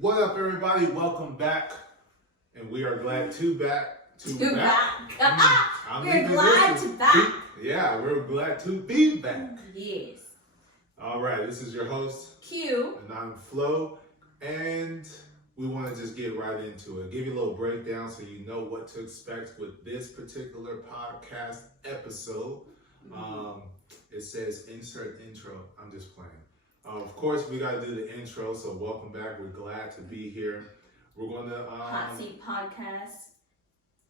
What up, everybody? Welcome back, and we are glad to back. We're glad to back. Yeah, we're glad to be back. Yes. All right, this is your host Q. and I'm Flo, and we want to just get right into it. Give you a little breakdown so you know what to expect with this particular podcast episode. It says insert intro. I'm just playing. Of course, we got to do the intro, so welcome back. We're glad to be here. We're going to... Hot Seat Podcast.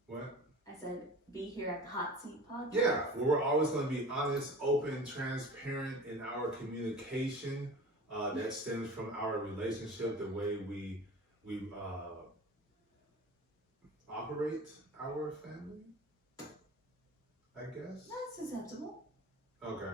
What? I said be here at the Hot Seat Podcast. Yeah, well, we're always going to be honest, open, transparent in our communication. That stems from our relationship, the way we operate our family, I guess. That's acceptable. Okay.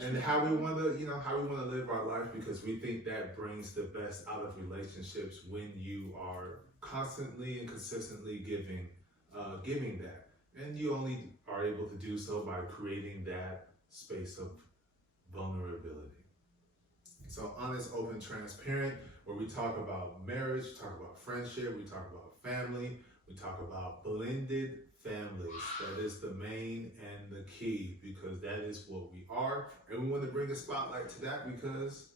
And how we want to live our life, because we think that brings the best out of relationships when you are constantly and consistently giving that, and you only are able to do so by creating that space of vulnerability. So honest, open, transparent, where we talk about marriage, talk about friendship, we talk about family, we talk about blended families. That is the main and the key, because that is what we are. And we want to bring a spotlight to that because,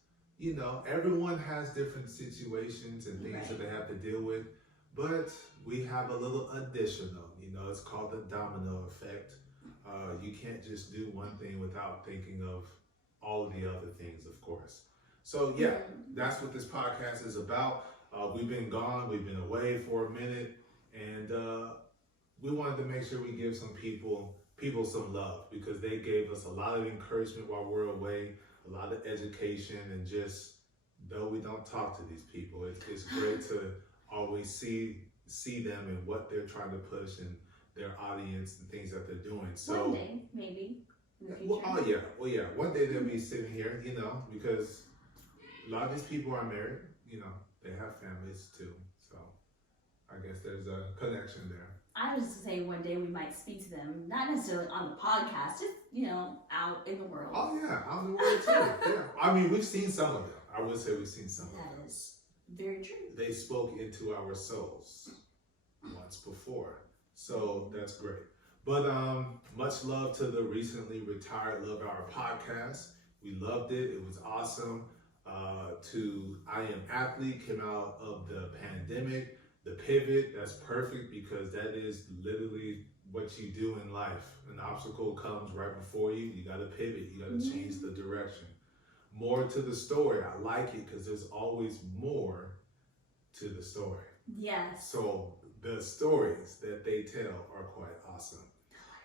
everyone has different situations and things that they have to deal with. But we have a little additional, it's called the domino effect. You can't just do one thing without thinking of all of the other things, of course. So yeah, that's what this podcast is about. We've been gone, we've been away for a minute, and we wanted to make sure we give some people some love, because they gave us a lot of encouragement while we're away, a lot of education, and just, though we don't talk to these people, it's great to always see them and what they're trying to push and their audience and things that they're doing. So one day, maybe. In the future. Well, yeah. One day they'll be sitting here, because a lot of these people are married, they have families too. So I guess there's a connection there. I was just saying one day we might speak to them, not necessarily on the podcast, just, out in the world. Oh yeah, out in the world too. Yeah. I mean, we've seen some of them. I would say we've seen some of them. That is very true. They spoke into our souls once before. So that's great. But much love to the recently retired Love Hour podcast. We loved it. It was awesome. To I Am Athlete came out of the pandemic. The pivot, that's perfect, because that is literally what you do in life. An obstacle comes right before you. You got to pivot. You got to change the direction. More to the story. I like it because there's always more to the story. Yes. So the stories that they tell are quite awesome.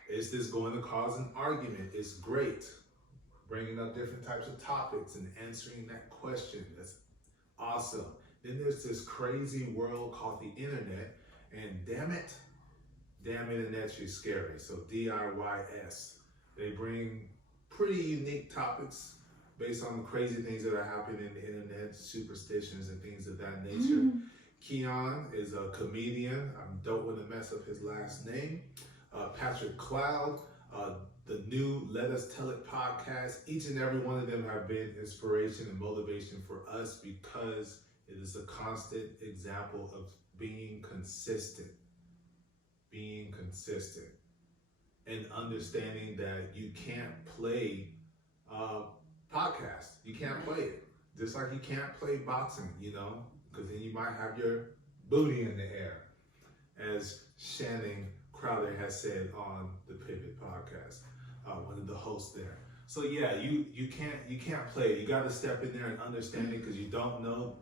Is this going to cause an argument? It's great. Bringing up different types of topics and answering that question. That's awesome. Then there's this crazy world called the internet, and damn it, internet's scary. So DIYS. They bring pretty unique topics based on the crazy things that are happening in the internet, superstitions and things of that nature. Keon is a comedian. I don't want to mess up his last name. Patrick Cloud, the new Let Us Tell It podcast. Each and every one of them have been inspiration and motivation for us, because it is a constant example of being consistent, and understanding that you can't play podcast. You can't play it. Just like you can't play boxing, because then you might have your booty in the air, as Shannon Crowder has said on the Pivot podcast, one of the hosts there. So yeah, you can't play it. You got to step in there and understand it, because you don't know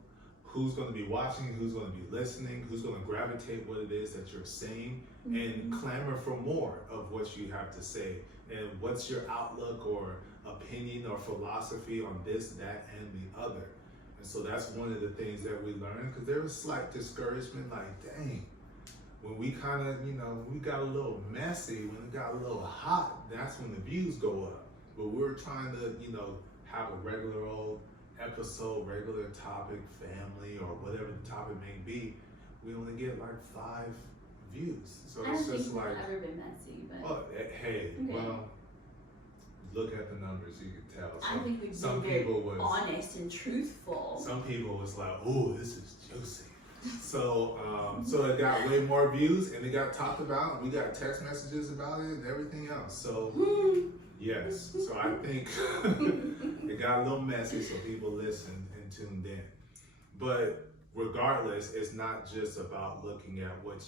who's going to be watching, who's going to be listening, who's going to gravitate what it is that you're saying, and clamor for more of what you have to say. And what's your outlook or opinion or philosophy on this, that, and the other. And so that's one of the things that we learned, because there was slight discouragement, like, dang, when we kind of, we got a little messy, when it got a little hot, that's when the views go up. But we're trying to, have a regular old episode, regular topic, family, or whatever the topic may be. We only get like 5 views. So I it's don't just think like, it's ever been messy, but oh, hey, okay. Well, look at the numbers, you can tell. I think we've some been very people was honest and truthful. Some people was like, "Oh, this is juicy." So, so it got way more views, and it got talked about. We got text messages about it and everything else. So, yes. So I think it got a little messy, so people listened and tuned in. But regardless, it's not just about looking at what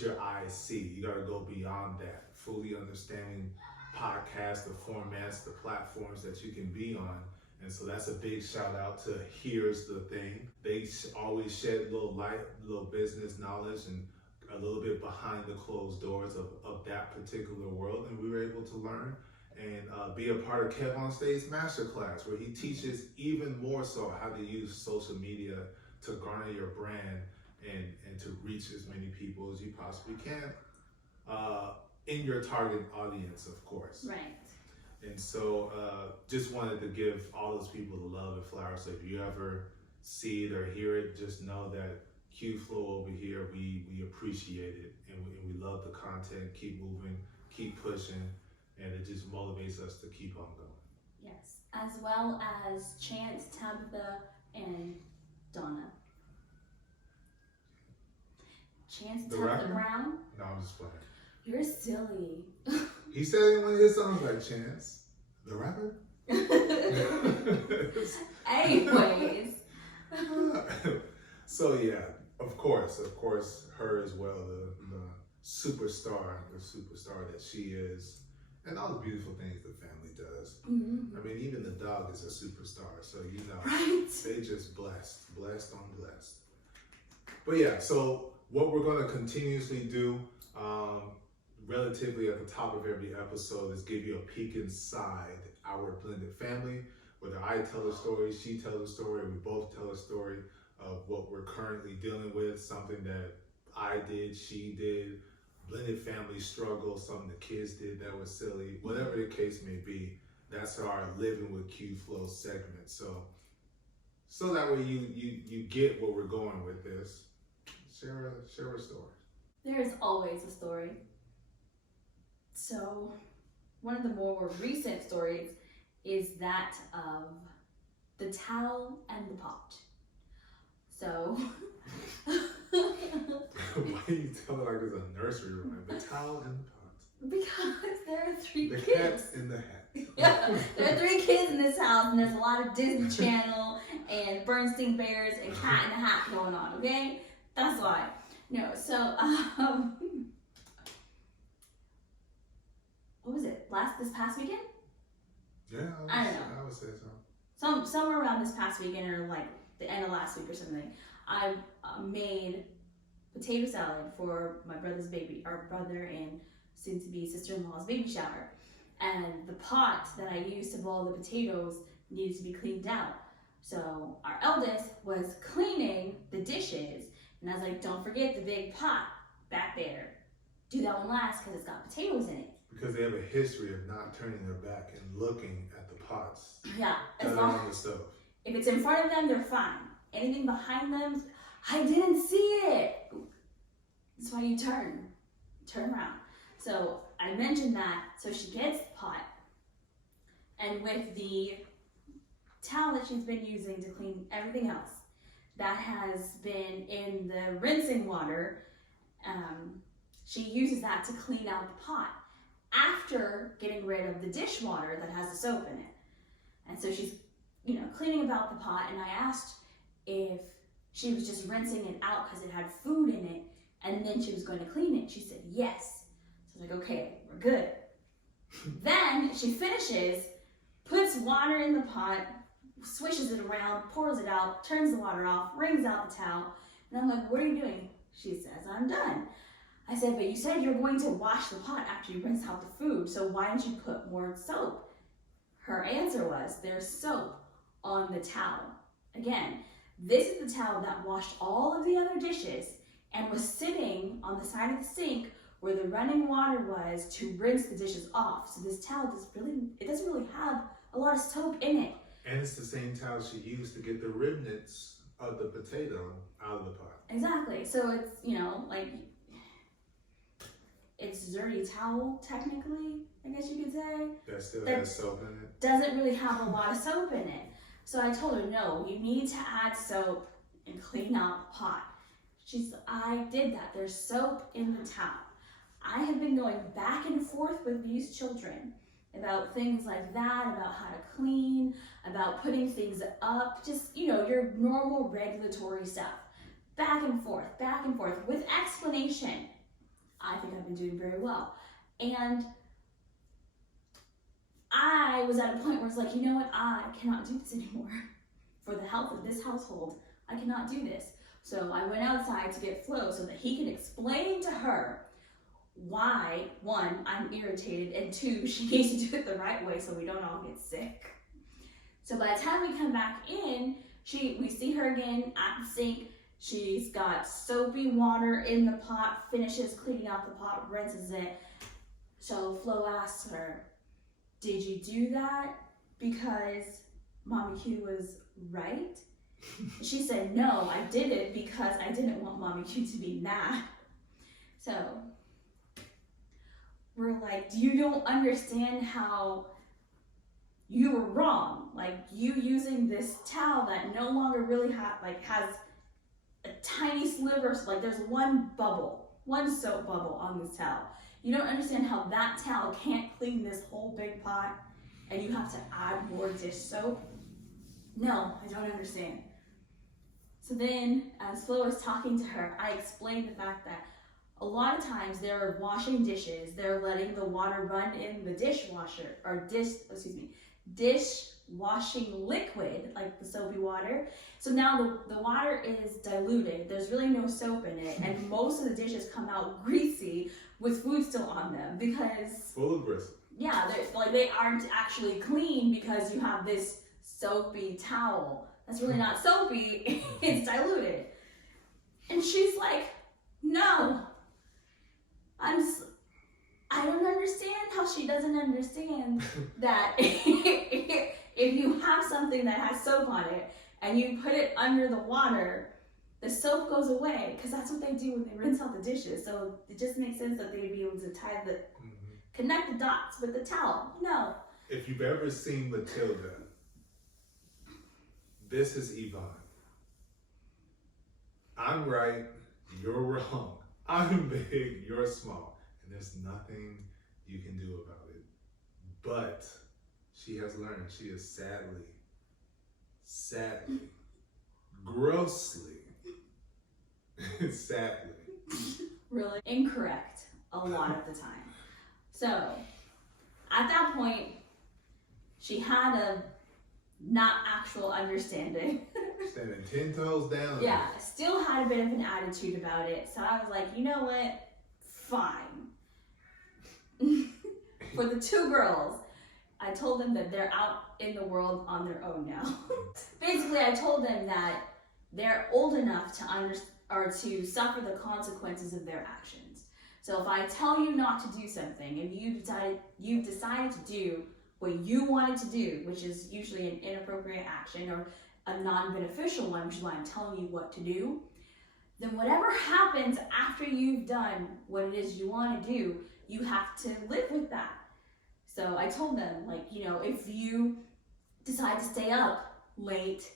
your eyes see. You got to go beyond that, fully understanding podcasts, the formats, the platforms that you can be on. And so that's a big shout out to Here's the Thing. They always shed a little light, little business knowledge, and a little bit behind the closed doors of that particular world. And we were able to learn and be a part of Kev on Stage Masterclass, where he teaches even more so how to use social media to garner your brand and to reach as many people as you possibly can in your target audience, of course. Right. And so just wanted to give all those people the love and flowers. So if you ever see it or hear it, just know that Q FLO over here, we appreciate it, and we love the content. Keep moving, keep pushing, and it just motivates us to keep on going. Yes, as well as Chance, Tabitha, and Donna. Chance, The Tabitha rapper? Brown. No, I'm just playing. You're silly. He said in one of his songs, like, Chance, the rapper? Anyways. So yeah, of course, her as well, the superstar that she is, and all the beautiful things the family does. Mm-hmm. I mean, even the dog is a superstar, so you know, right. They just blessed on blessed. But yeah, so what we're gonna continuously do, relatively at the top of every episode, is give you a peek inside our blended family. Whether I tell a story, she tells a story, we both tell a story of what we're currently dealing with, something that I did, she did, blended family struggle, something the kids did that was silly, whatever the case may be. That's our Living with Q FLO segment. So that way you get where we're going with this. Share a story. There is always a story. So, one of the more recent stories is that of the towel and the pot. So, Why are you telling like it's a nursery rhyme? The towel and the pot. Because there are three The kids. cat in the hat. Yeah, there are 3 kids in this house, and there's a lot of Disney Channel and Bernstein Bears and Cat in the Hat going on. Okay, that's why. No, so what was it? This past weekend? Yeah, I don't know. I would say so. Somewhere around this past weekend, or like the end of last week or something, I made potato salad for my brother's our brother and soon-to-be sister-in-law's baby shower. And the pot that I used to boil the potatoes needed to be cleaned out. So our eldest was cleaning the dishes, and I was like, don't forget the big pot back there. Do that one last because it's got potatoes in it. Because they have a history of not turning their back and looking at the pots. Yeah, That as are long on the stove. if it's in front of them, they're fine. Anything behind them, I didn't see it. That's why you turn around. So I mentioned that, so she gets the pot, and with the towel that she's been using to clean everything else, that has been in the rinsing water, she uses that to clean out the pot after getting rid of the dishwater that has the soap in it. And so she's, cleaning about the pot, and I asked if she was just rinsing it out because it had food in it, and then she was going to clean it. She said yes. So I was like, okay, we're good. Then she finishes, puts water in the pot, swishes it around, pours it out, turns the water off, wrings out the towel, and I'm like, what are you doing? She says, I'm done. I said, but you said you're going to wash the pot after you rinse out the food, so why didn't you put more soap? Her answer was, there's soap on the towel. Again, this is the towel that washed all of the other dishes and was sitting on the side of the sink where the running water was to rinse the dishes off. So this towel doesn't really have a lot of soap in it. And it's the same towel she used to get the remnants of the potato out of the pot. Exactly. So it's, it's dirty towel, technically, I guess you could say. That still That has soap in it? doesn't really have a lot of soap in it. So I told her, no, you need to add soap and clean out the pot. I did that. There's soap in the towel. I have been going back and forth with these children about things like that, about how to clean, about putting things up, just, your normal regulatory stuff. Back and forth, with explanation. I think I've been doing very well. And I was at a point where it's like, you know what, I cannot do this anymore. For the health of this household, I cannot do this. So I went outside to get Flo so that he can explain to her why, one, I'm irritated, and two, she needs to do it the right way so we don't all get sick. So by the time we come back in, we see her again at the sink. She's got soapy water in the pot, finishes cleaning out the pot, rinses it. So Flo asks her, did you do that because Mommy Q was right? She said, no, I did it because I didn't want Mommy Q to be mad. So we're like, you don't understand how you were wrong. Like, you using this towel that no longer really has a tiny sliver, like there's one soap bubble on this towel. You don't understand how that towel can't clean this whole big pot and you have to add more dish soap? No, I don't understand. So then, as Flo was talking to her, I explained the fact that a lot of times they're washing dishes, they're letting the water run in the dishwasher, or dishwashing liquid, like the soapy water. So now the water is diluted, there's really no soap in it, and most of the dishes come out greasy with food still on them because... Full of gristle. Yeah, they aren't actually clean because you have this soapy towel. That's really not soapy, it's diluted. And she's like, no, I don't understand how she doesn't understand that if you have something that has soap on it and you put it under the water, the soap goes away, because that's what they do when they rinse out the dishes. So it just makes sense that they'd be able to connect the dots with the towel. No. If you've ever seen Matilda, this is Yvonne. I'm right, you're wrong. I'm big, you're small. And there's nothing you can do about it. But she has learned. She is sadly, grossly, sadly, really incorrect a lot of the time. So at that point, she had a not actual understanding. Standing 10 toes down. Yeah, still had a bit of an attitude about it. So I was like, you know what? Fine. For the two girls, I told them that they're out in the world on their own now. Basically, I told them that they're old enough to suffer the consequences of their actions. So if I tell you not to do something and you've decided to do what you wanted to do, which is usually an inappropriate action or a non-beneficial one, which is why I'm telling you what to do, then whatever happens after you've done what it is you want to do, you have to live with that. So I told them, like, if you decide to stay up late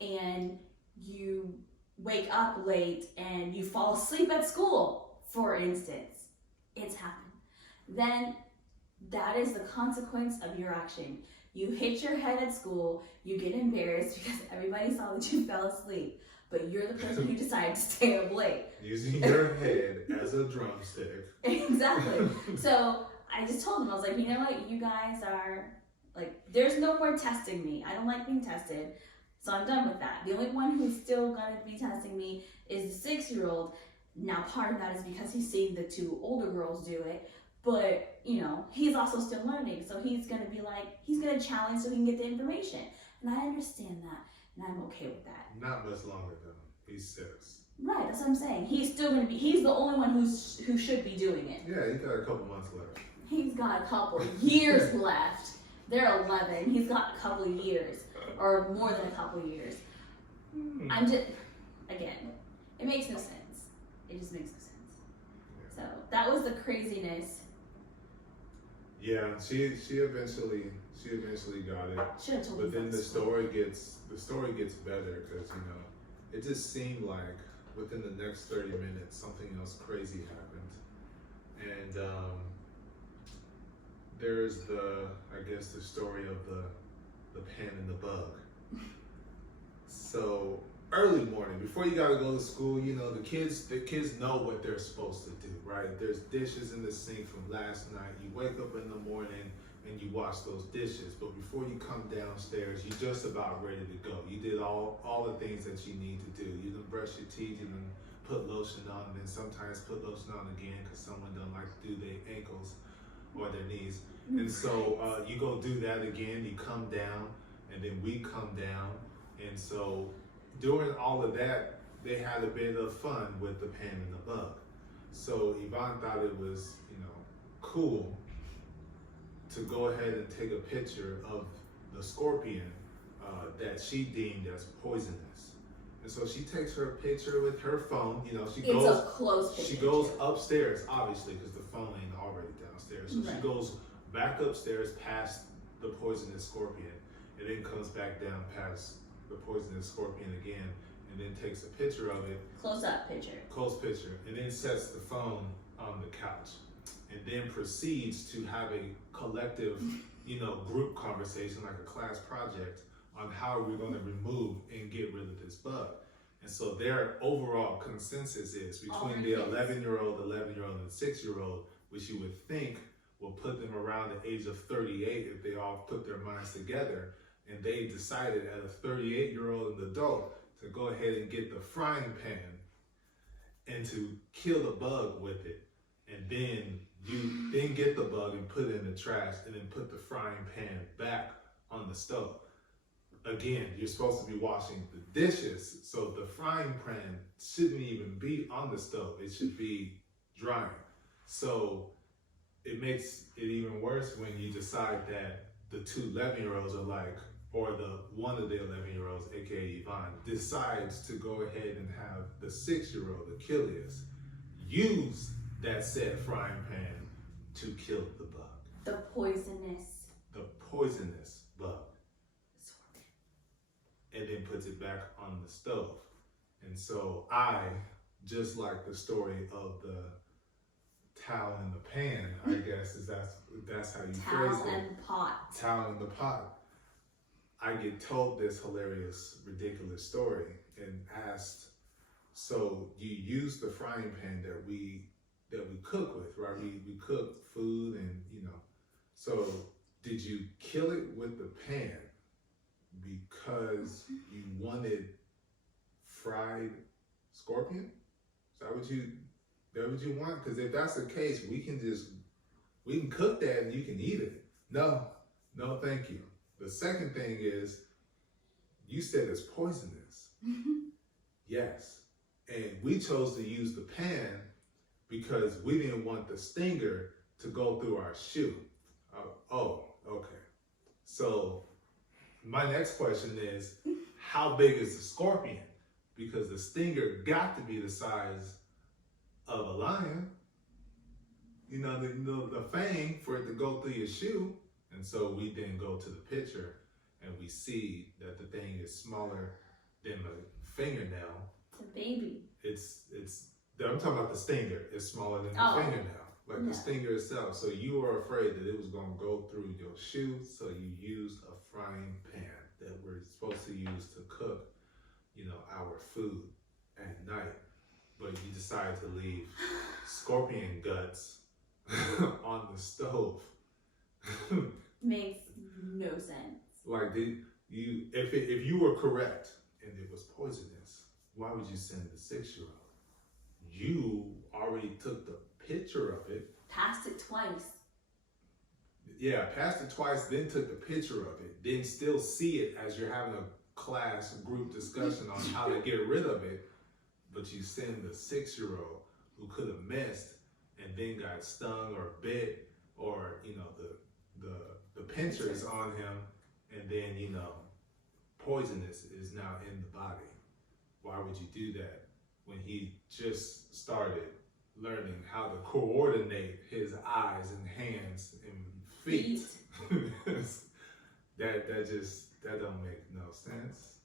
and you wake up late and you fall asleep at school, for instance, it's happened, then that is the consequence of your action. You hit your head at school, you get embarrassed because everybody saw that you fell asleep, but you're the person who decided to stay up late. Using your head as a drumstick. Exactly. So I just told them, I was like, you know what, you guys are, like, there's no more testing me. I don't like being tested, so I'm done with that. The only one who's still gonna be testing me is the 6-year-old. Now part of that is because he's seeing the two older girls do it, but he's also still learning, so he's gonna challenge so he can get the information. And I understand that, and I'm okay with that. Not much longer though. He's 6. Right, that's what I'm saying. He's the only one who should be doing it. Yeah, he's got a couple months left. He's got a couple years left. They're 11. He's got a couple of years, or more than a couple of years. I'm just, again, it makes no sense. It just makes no sense. So that was was the craziness. Yeah, she eventually got it. Should have told me. But then the story gets better because it just seemed like within the next 30 minutes something else crazy happened, and there's the story of the pen and the bug. So early morning, before you gotta go to school, the kids know what they're supposed to do, right? There's dishes in the sink from last night. You wake up in the morning and you wash those dishes, but before you come downstairs, you're just about ready to go. You did all the things that you need to do. You done brush your teeth, you done put lotion on, and then sometimes put lotion on again because someone don't like to do their ankles or their knees. And so you go do that again, you come down, and then we come down. And so during all of that, they had a bit of fun with the pen and the bug. So Yvonne thought it was, cool to go ahead and take a picture of the scorpion that she deemed as poisonous. And so she takes her picture with her phone. She goes upstairs, obviously, because the phone ain't already downstairs. So she goes back upstairs past the poisonous scorpion, and then comes back down past the poisonous scorpion again, and then takes a picture of it. Close picture. And then sets the phone on the couch, and then proceeds to have a collective, group conversation, like a class project, on how we're going to remove and get rid of this bug. And so their overall consensus is between the 11-year-old, and the 6-year-old, which you would think will put them around the age of 38 if they all put their minds together. And they decided as a 38-year-old and adult to go ahead and get the frying pan and to kill the bug with it. And then you then get the bug and put it in the trash, and then put the frying pan back on the stove. Again, you're supposed to be washing the dishes, so the frying pan shouldn't even be on the stove. It should be drying. So it makes it even worse when you decide that the two 11-year-olds are like, or one of the 11-year-olds, aka Yvonne, decides to go ahead and have the 6-year-old, Achilles, use that said frying pan to kill the bug. The poisonous bug. And then puts it back on the stove. And so I, just like the story of the towel in the pan, I guess that's how you phrase it. Towel and pot. Towel in the pot. I get told this hilarious, ridiculous story and asked, so you use the frying pan that we cook with, right? We cook food and, so did you kill it with the pan because you wanted fried scorpion? Is that what you want? Because if that's the case, we can cook that and you can eat it. No, thank you. The second thing is, you said it's poisonous. Yes. And we chose to use the pan because we didn't want the stinger to go through our shoe. Oh, okay. So my next question is, how big is the scorpion? Because the stinger got to be the size of a lion. The fang for it to go through your shoe. And so we then go to the picture and we see that the thing is smaller than a fingernail. It's a baby. I'm talking about the stinger. It's smaller than the fingernail, like the stinger itself. So you were afraid that it was going to go through your shoe, so you used a frying pan that we're supposed to use to cook, our food at night. But you decided to leave scorpion guts on the stove. Makes no sense. Like, if you were correct and it was poisonous, why would you send the 6-year-old? You already took the picture of it. Passed it twice. Yeah, passed it twice, then took the picture of it. Then still see it as you're having a class group discussion on how to get rid of it. But you send the 6-year-old who could have missed and then got stung or bit, or the pinchers on him, and then poisonous is now in the body. Why would you do that when he just started learning how to coordinate his eyes and hands and feet. that don't make no sense.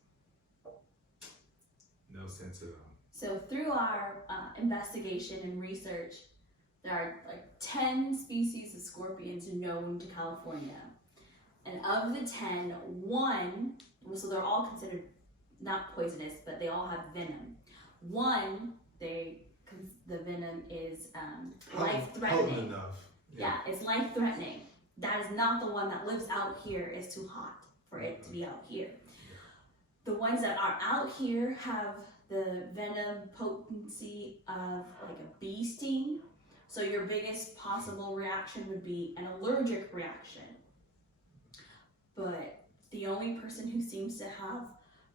No sense at all. So through our investigation and research, there are like 10 species of scorpions known to California. And of the 10, so they're all considered not poisonous, but they all have venom. One, the venom is life-threatening. Potent enough. Yeah, it's life-threatening. That is not the one that lives out here. It's too hot for it to be out here. The ones that are out here have the venom potency of like a bee sting. So your biggest possible reaction would be an allergic reaction. But the only person who seems to have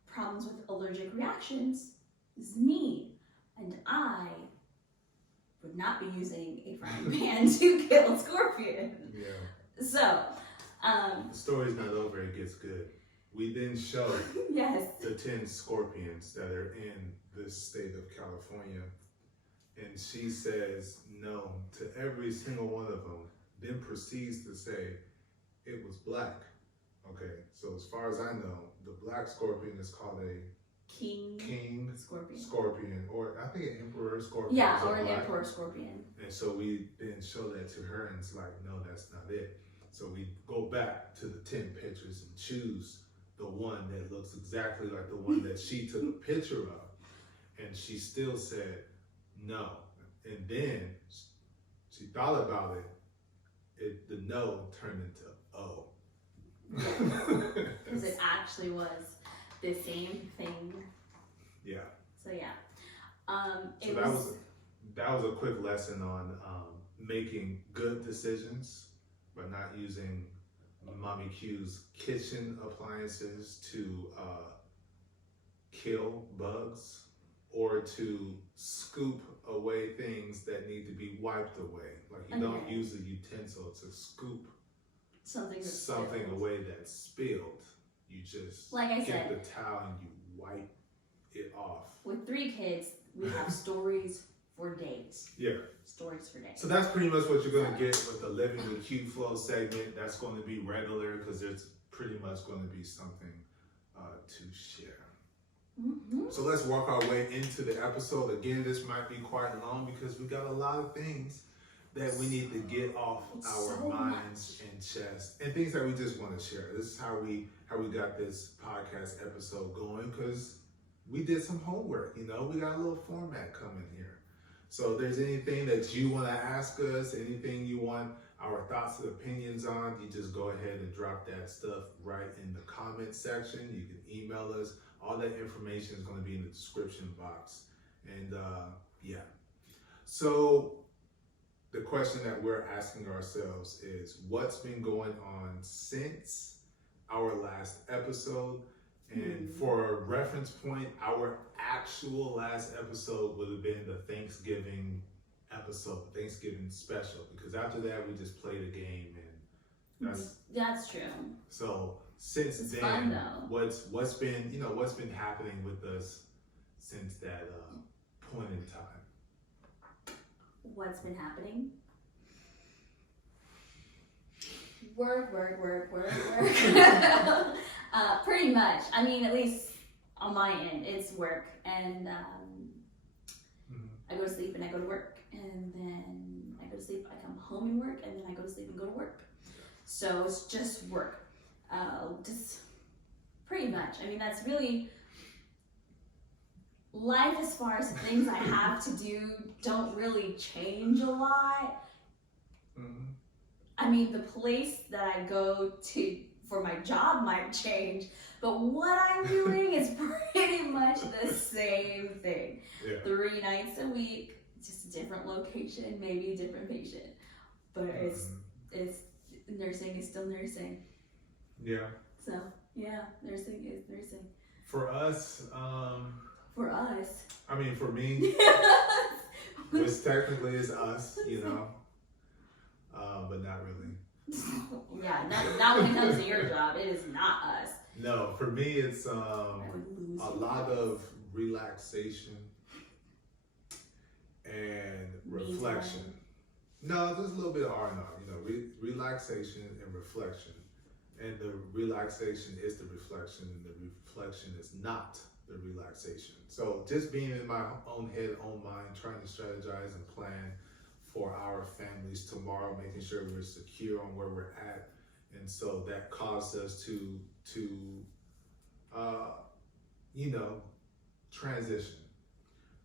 problems with allergic reactions is me. And I would not be using a frying pan to kill a scorpion. Yeah. So, the story's not over, it gets good. We then show yes. the 10 scorpions that are in the state of California. And she says no to every single one of them, then proceeds to say it was black. Okay, so as far as I know, the black scorpion is called a king scorpion, or I think an emperor scorpion. Yeah, or an emperor scorpion. And so we then show that to her, and it's like, no, that's not it. So we go back to the 10 pictures and choose the one that looks exactly like the one that she took a picture of. And she still said no. And then she thought about it. The no turned into oh. Because it actually was the same thing. Yeah. So yeah. That was a quick lesson on making good decisions, but not using Mommy Q's kitchen appliances to kill bugs or to scoop away things that need to be wiped away. Like you don't use a utensil to scoop something away that's spilled. You just like I get said, the towel and you wipe it off. With 3 kids, we have stories for days. Yeah. Stories for days. So that's pretty much what you're going to get with the Living with Q FLO segment. That's going to be regular because there's pretty much going to be something to share. Mm-hmm. So let's work our way into the episode. Again, this might be quite long because we got a lot of things that we need to get off our minds and chest, and things that we just want to share. This is how we got this podcast episode going, because we did some homework. You know, we got a little format coming here. So if there's anything that you want to ask us, anything you want our thoughts and opinions on, you just go ahead and drop that stuff right in the comment section. You can email us. All that information is going to be in the description box. And yeah. So the question that we're asking ourselves is, what's been going on since our last episode? And for a reference point, our actual last episode would have been the Thanksgiving episode, Thanksgiving special, because after that we just played a game, and that's true. So since it's then, fun, though. what's been happening with us since that point in time? What's been happening? Work. Pretty much. I mean, at least on my end, it's work. And I go to sleep and I go to work. And then I go to sleep, I come home and work. And then I go to sleep and go to work. So it's just work. Just pretty much. I mean, that's really life. As far as the things I have to do don't really change a lot. I mean, the place that I go to for my job might change, but what I'm doing is pretty much the same thing. Yeah. 3 nights a week, just a different location, maybe a different patient, but it's nursing is still nursing. Yeah. So yeah, nursing is nursing. For us, I mean, for me, which technically is us, you know, but not really. Yeah, not when it comes to your job. It is not us. No, for me, it's a lot of relaxation and Me reflection. No, there's a little bit of R and R. You know, relaxation and reflection, and the relaxation is the reflection, and the reflection is not the relaxation. So just being in my own head, own mind, trying to strategize and plan for our families tomorrow, making sure we're secure on where we're at, and so that caused us to transition.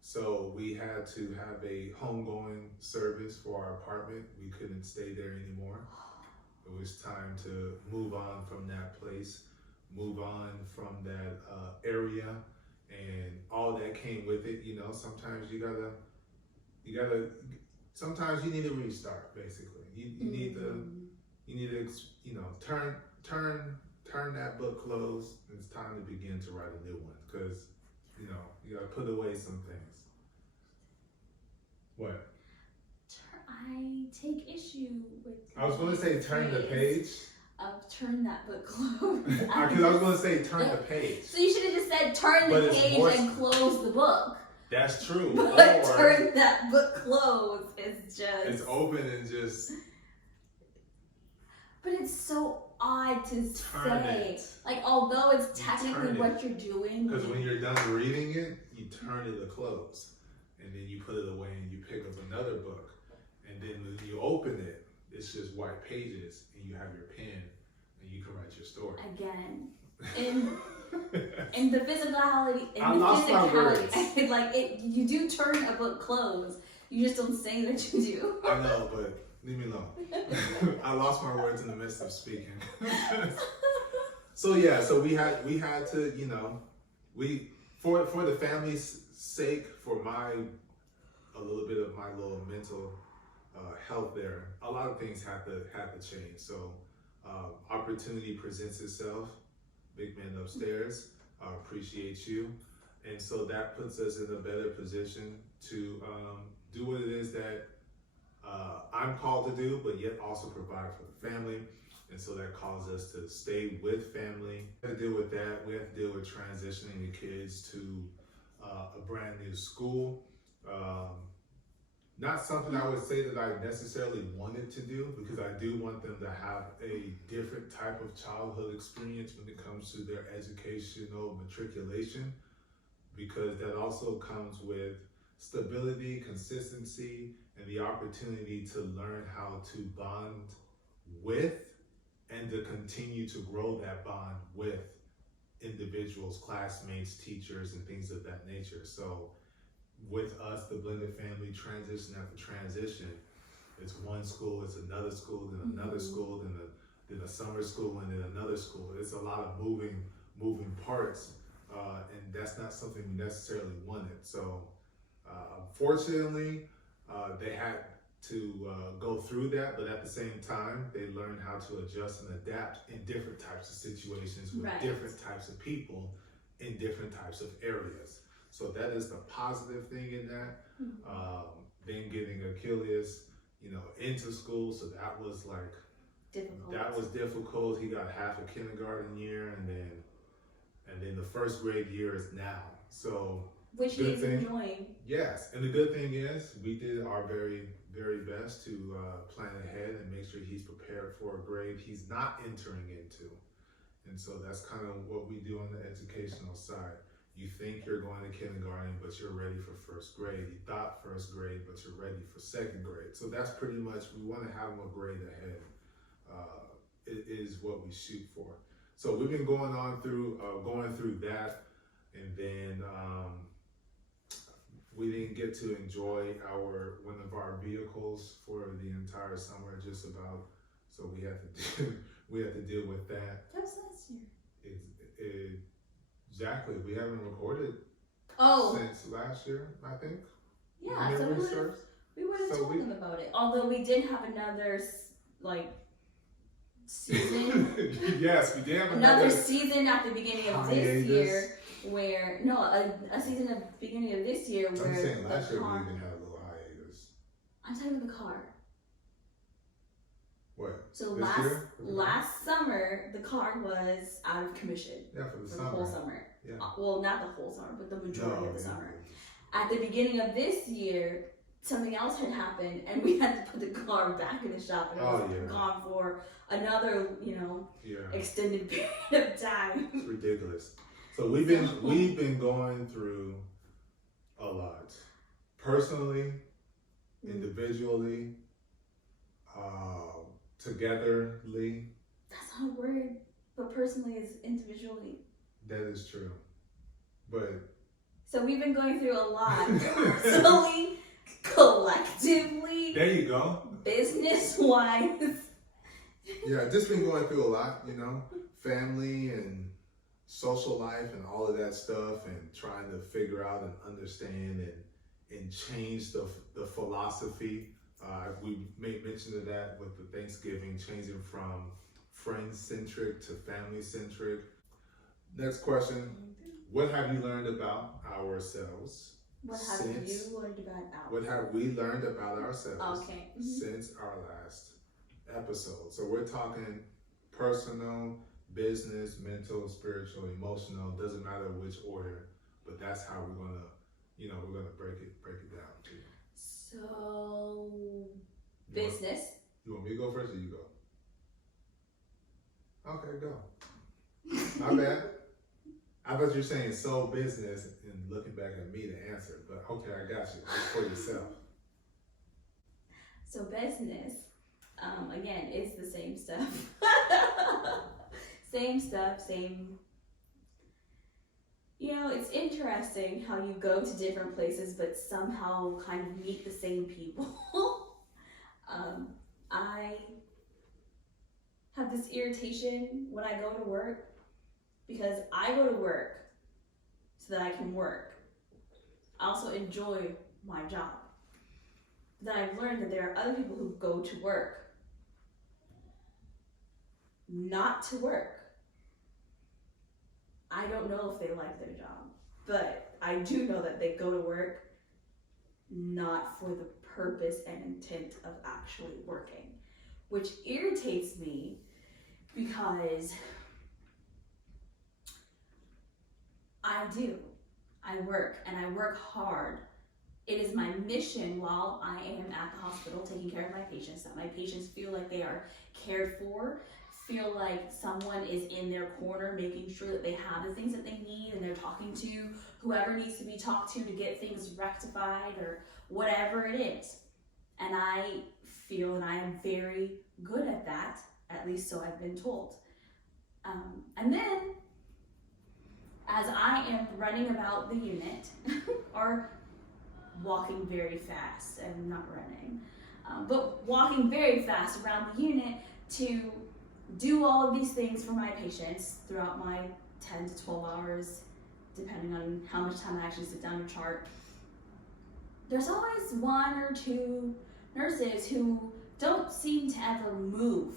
So we had to have a homegoing service for our apartment. We couldn't stay there anymore. It was time to move on from that place, move on from that area, and all that came with it. You know, sometimes you gotta, sometimes you need a restart. Basically, you need to, turn that book closed. It's time to begin to write a new one, because you gotta put away some things. What? I take issue with. I was going to say turn the page. Turn that book closed. Because I was going to say turn the page. So you should have just said turn the page and close the book. That's true. But turn that book closed is just. It's open and just. But it's so odd to turn say. It. Like, although it's technically what you're doing. Because when you're done reading it, you turn it to close. And then you put it away and you pick up another book. And then when you open it, it's just white pages and you have your pen and you can write your story. Again. In the physicality, you do turn a book closed. You just don't say that you do. I know, but leave me alone. I lost my words in the midst of speaking. So we had to, for the family's sake, for a little bit of my little mental health there, a lot of things had to change. So opportunity presents itself. Big man upstairs, I appreciate you. And so that puts us in a better position to do what it is that I'm called to do, but yet also provide for the family. And so that calls us to stay with family. We have to deal with that. We have to deal with transitioning the kids to a brand new school. Not something I would say that I necessarily wanted to do, because I do want them to have a different type of childhood experience when it comes to their educational matriculation, because that also comes with stability, consistency, and the opportunity to learn how to bond with and to continue to grow that bond with individuals, classmates, teachers, and things of that nature. So with us, the blended family, transition after transition, it's one school, it's another school, then another school, then a summer school, and then another school. It's a lot of moving parts, and that's not something we necessarily wanted. So fortunately, they had to go through that, but at the same time, they learned how to adjust and adapt in different types of situations with different types of people in different types of areas. So that is the positive thing in that. Then getting Achilles, into school, so that was like difficult. That was difficult. He got half a kindergarten year, and then the first grade year is now. So which he's enjoying. Yes, and the good thing is we did our very, very best to plan ahead and make sure he's prepared for a grade he's not entering into. And so that's kind of what we do on the educational side. You think you're going to kindergarten, but you're ready for first grade. You thought first grade, but you're ready for second grade. So that's pretty much, we want to have them a grade ahead. It is what we shoot for. So we've been going through that, and then we didn't get to enjoy one of our vehicles for the entire summer, just about. So we had to deal with that. That was last year. Exactly. We haven't recorded since last year, I think. Yeah, so we would have told them about it. Although we did have another season. Yes, we did have another season at the beginning of this year, a season at the beginning of this year where I'm saying last year we even had a little hiatus. I'm talking about the car. What? So last summer the car was out of commission. Yeah, for the whole summer. Yeah. Well, not the whole summer, but the majority of the summer. At the beginning of this year, something else had happened and we had to put the car back in the shop and it was gone for another, extended period of time. It's ridiculous. So we've been going through a lot. Personally, individually, togetherly. That's not a word, but personally is individually. That is true. But so we've been going through a lot. Personally, collectively. There you go. Business-wise. Yeah, just been going through a lot, family and social life and all of that stuff, and trying to figure out and understand and change the philosophy. We made mention of that with the Thanksgiving, changing from friend-centric to family-centric. Next question. What have you learned about ourselves? What have you learned about ourselves? What have we learned about ourselves since our last episode? So we're talking personal, business, mental, spiritual, emotional, doesn't matter which order, but that's how we're gonna break it down too. So business. You want me to go first or you go? Okay, go. My bad. I thought you were saying so business and looking back at me to answer, but okay, I got you. It's for yourself. So business, again, it's the same stuff. Same stuff, same. It's interesting how you go to different places, but somehow kind of meet the same people. I have this irritation when I go to work, because I go to work so that I can work. I also enjoy my job. Then I've learned that there are other people who go to work not to work. I don't know if they like their job, but I do know that they go to work not for the purpose and intent of actually working, which irritates me because I work and I work hard. It is my mission while I am at the hospital taking care of my patients, that my patients feel like they are cared for, feel like someone is in their corner making sure that they have the things that they need and they're talking to whoever needs to be talked to get things rectified or whatever it is. And I feel that I am very good at that, at least so I've been told. And then, as I am running about the unit, or walking very fast, and not running, but walking very fast around the unit to do all of these things for my patients throughout my 10 to 12 hours, depending on how much time I actually sit down to chart. There's always one or two nurses who don't seem to ever move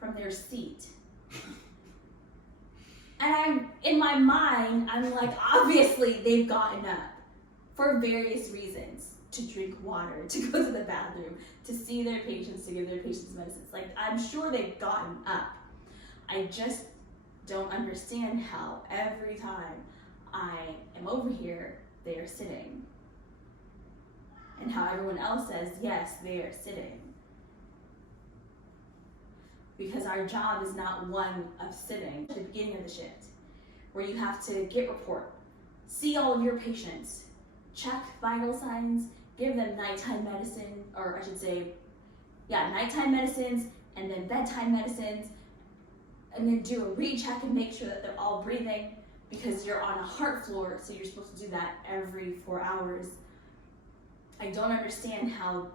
from their seat. And in my mind, I'm like, obviously they've gotten up for various reasons, to drink water, to go to the bathroom, to see their patients, to give their patients medicines. Like, I'm sure they've gotten up. I just don't understand how every time I am over here, they are sitting. And how everyone else says, yes, they are sitting. Because our job is not one of sitting at the beginning of the shift, where you have to get report, see all of your patients, check vital signs, give them nighttime medicine, or I should say, nighttime medicines, and then bedtime medicines, and then do a recheck and make sure that they're all breathing, because you're on a heart floor, so you're supposed to do that every 4 hours. I don't understand how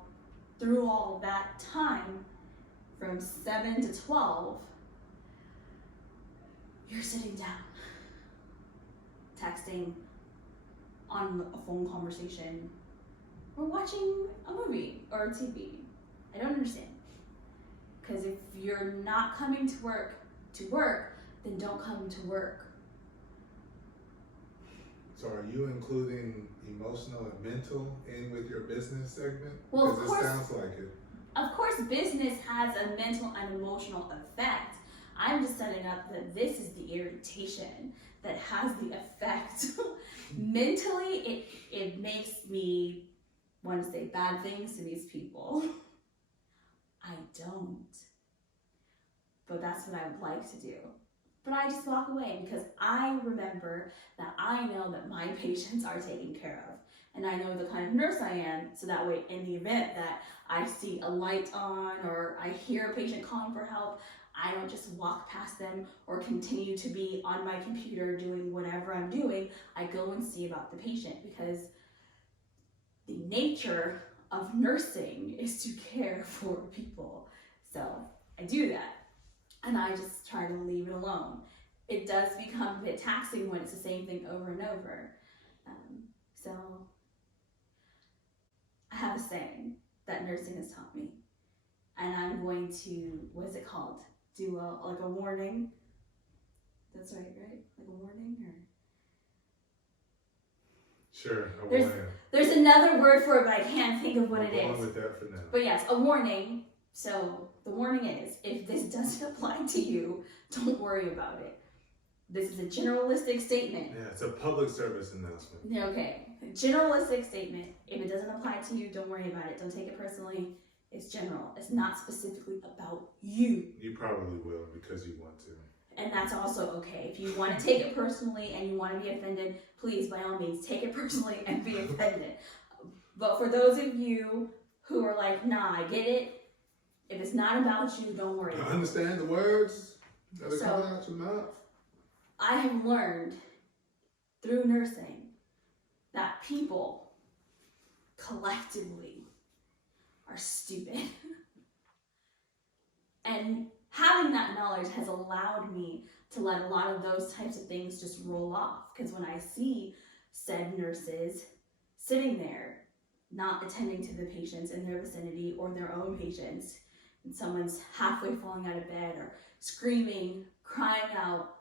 through all that time, from 7 to 12, you're sitting down, texting, on a phone conversation, or watching a movie or TV. I don't understand. Because if you're not coming to work, then don't come to work. So are you including emotional and mental in with your business segment? Well, because it sounds like it. Of course, business has a mental and emotional effect. I'm just setting up that this is the irritation that has the effect. Mentally, it makes me want to say bad things to these people. I don't. But that's what I would like to do. But I just walk away because I remember that I know that my patients are taken care of. And I know the kind of nurse I am, so that way in the event that I see a light on or I hear a patient calling for help, I don't just walk past them or continue to be on my computer doing whatever I'm doing. I go and see about the patient because the nature of nursing is to care for people. So I do that. And I just try to leave it alone. It does become a bit taxing when it's the same thing over and over. So I have a saying that nursing has taught me. And I'm going to, what is it called? Do a warning. That's right? Like a warning or? Sure, a warning. There's another word for it, but I can't think of what it We'll go is. on with that for now. But yes, a warning. So the warning is, if this doesn't apply to you, don't worry about it. This is a generalistic statement. Yeah, it's a public service announcement. Okay, a generalistic statement. If it doesn't apply to you, don't worry about it. Don't take it personally. It's general. It's not specifically about you. You probably will because you want to. And that's also okay. If you want to take it personally and you want to be offended, please, by all means, take it personally and be offended. But for those of you who are like, nah, I get it. If it's not about you, don't worry. I understand the words that are So, coming out your mouth. I have learned through nursing that people collectively are stupid. And having that knowledge has allowed me to let a lot of those types of things just roll off. Because when I see said nurses sitting there, not attending to the patients in their vicinity or their own patients, and someone's halfway falling out of bed or screaming, crying out,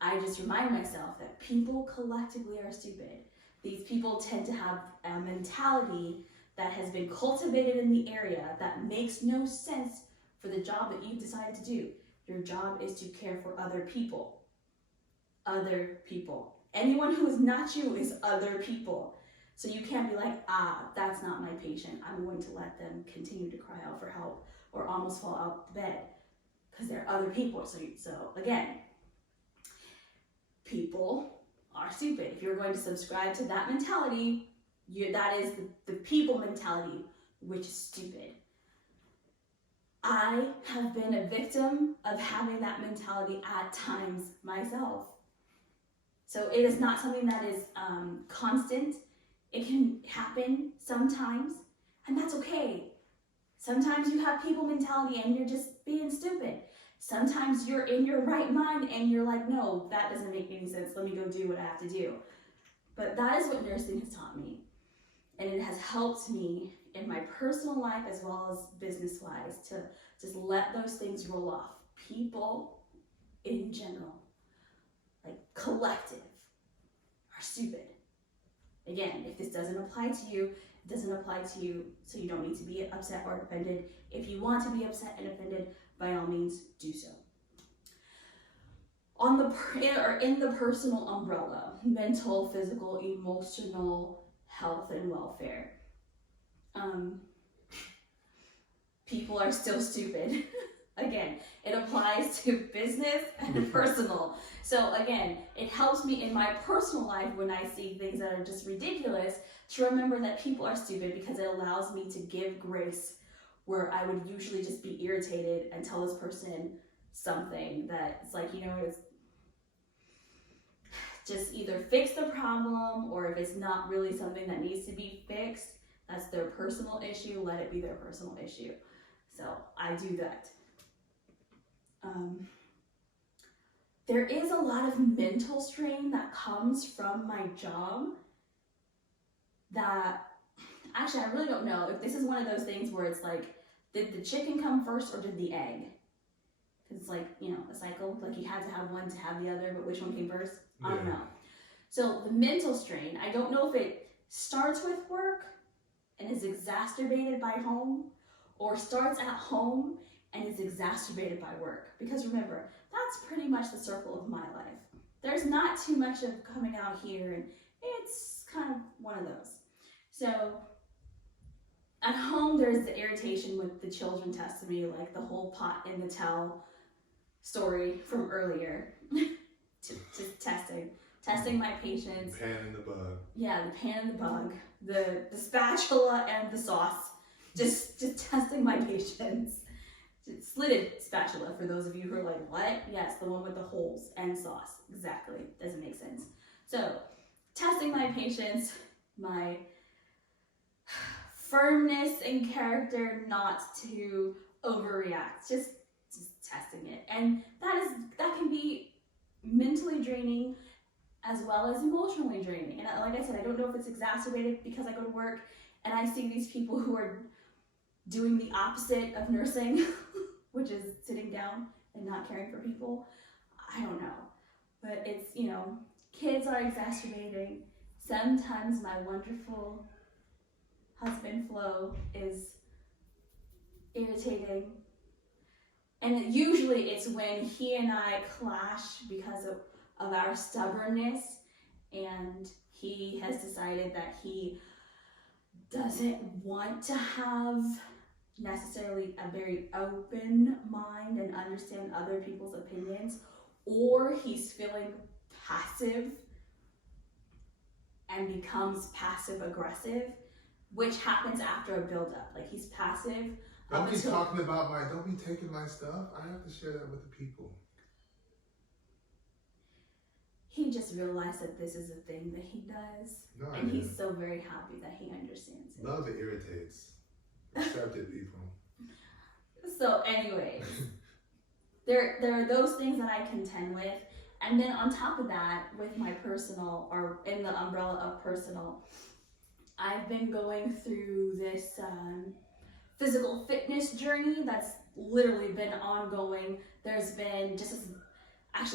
I just remind myself that people collectively are stupid. These people tend to have a mentality that has been cultivated in the area that makes no sense for the job that you've decided to do. Your job is to care for other people. Other people. Anyone who is not you is other people. So you can't be like, that's not my patient. I'm going to let them continue to cry out for help or almost fall out the bed because they're other people. So again, people are stupid. If you're going to subscribe to that mentality, that is the people mentality, which is stupid. I have been a victim of having that mentality at times myself. So it is not something that is constant. It can happen sometimes, and that's okay. Sometimes you have people mentality and you're just being stupid. Sometimes you're in your right mind and you're like, no, that doesn't make any sense. Let me go do what I have to do. But that is what nursing has taught me. And it has helped me in my personal life as well as business-wise to just let those things roll off. People in general, like collective, are stupid. Again, if this doesn't apply to you, it doesn't apply to you, so you don't need to be upset or offended. If you want to be upset and offended, by all means, do so. In the personal umbrella, mental, physical, emotional health and welfare, people are still stupid. Again, it applies to business and personal. So again, it helps me in my personal life when I see things that are just ridiculous to remember that people are stupid, because it allows me to give grace where I would usually just be irritated and tell this person something that it's like, it's just either fix the problem, or if it's not really something that needs to be fixed, that's their personal issue, let it be their personal issue. So I do that. There is a lot of mental strain that comes from my job that, actually, I really don't know if this is one of those things where it's like, did the chicken come first or did the egg? Because it's like, a cycle, like you had to have one to have the other, but which one came first? I don't know. So the mental strain, I don't know if it starts with work and is exacerbated by home, or starts at home and is exacerbated by work. Because remember, that's pretty much the circle of my life. There's not too much of coming out here, and it's kind of one of those. So there's the irritation with the children testing me, like the whole pot in the towel story from earlier. Just testing my patience. Pan in the bug. Yeah, the pan and the bug, the spatula and the sauce. Just testing my patience. Slitted spatula, for those of you who are like, what? Yes, the one with the holes and sauce. Exactly. Doesn't make sense. So, testing my patience, my firmness and character not to overreact. Just testing it. And that can be mentally draining as well as emotionally draining. And like I said, I don't know if it's exacerbated because I go to work and I see these people who are doing the opposite of nursing, which is sitting down and not caring for people. I don't know. But it's, kids are exacerbating. Sometimes my wonderful husband, Flo, is irritating. And usually it's when he and I clash because of our stubbornness, and he has decided that he doesn't want to have necessarily a very open mind and understand other people's opinions, or he's feeling passive and becomes passive aggressive, which happens after a build-up. Like, he's passive. Don't be taking my stuff. I have to share that with the people. He just realized that this is a thing that he does. No, and he's so very happy that he understands it. Love it irritates. Accept it, people. So anyways, there are those things that I contend with. And then on top of that, with my personal, or in the umbrella of personal, I've been going through this physical fitness journey that's literally been ongoing. There's been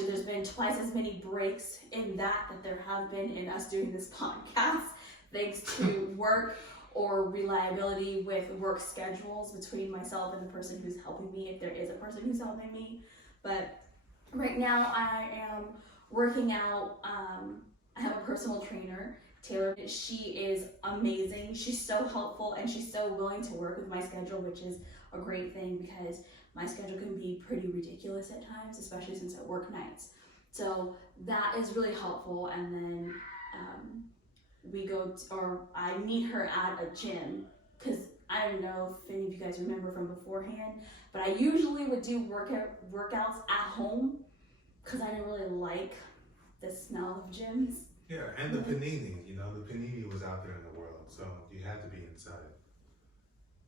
there's been twice as many breaks in that there have been in us doing this podcast, thanks to work or reliability with work schedules between myself and the person who's helping me, if there is a person who's helping me. But right now I am working out. I have a personal trainer, Taylor. She is amazing. She's so helpful and she's so willing to work with my schedule, which is a great thing because my schedule can be pretty ridiculous at times, especially since I work nights. So that is really helpful. And then I meet her at a gym, because I don't know if any of you guys remember from beforehand, but I usually would do workouts at home because I didn't really like the smell of gyms. Yeah, and the panini, the panini was out there in the world, so you had to be inside.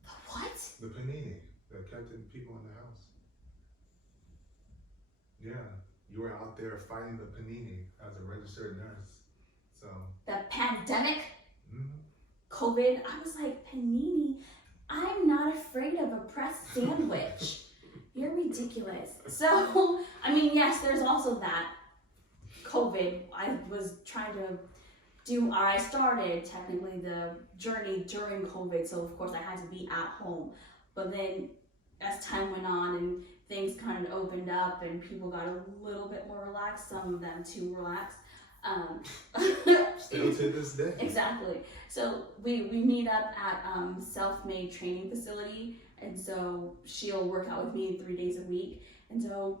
The what? The panini that kept people in the house. Yeah, you were out there fighting the panini as a registered nurse. So the pandemic, mm-hmm. COVID, I was like, panini? I'm not afraid of a pressed sandwich. You're ridiculous. So, I mean, yes, there's also that. COVID, I was trying to I started technically the journey during COVID, so of course I had to be at home. But then as time went on and things kind of opened up and people got a little bit more relaxed, some of them too relaxed. Still to this day. Exactly. So we meet up at Self-Made Training Facility, and so she'll work out with me 3 days a week. And so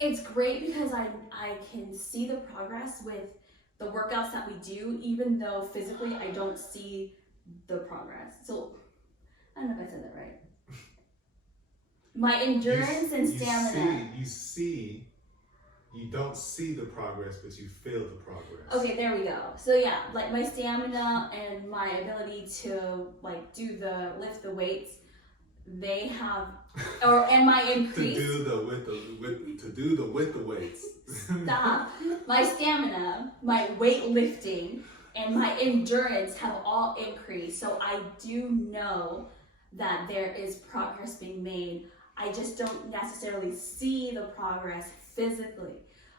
it's great because I can see the progress with the workouts that we do, even though physically I don't see the progress. So I don't know if I said that right. My endurance and stamina. You don't see the progress, but you feel the progress. Okay, there we go. So yeah, like my stamina and my ability to lift the weights, they have, and my increase. to do the with the weights. Stop. My stamina, my weightlifting, and my endurance have all increased. So I do know that there is progress being made. I just don't necessarily see the progress physically.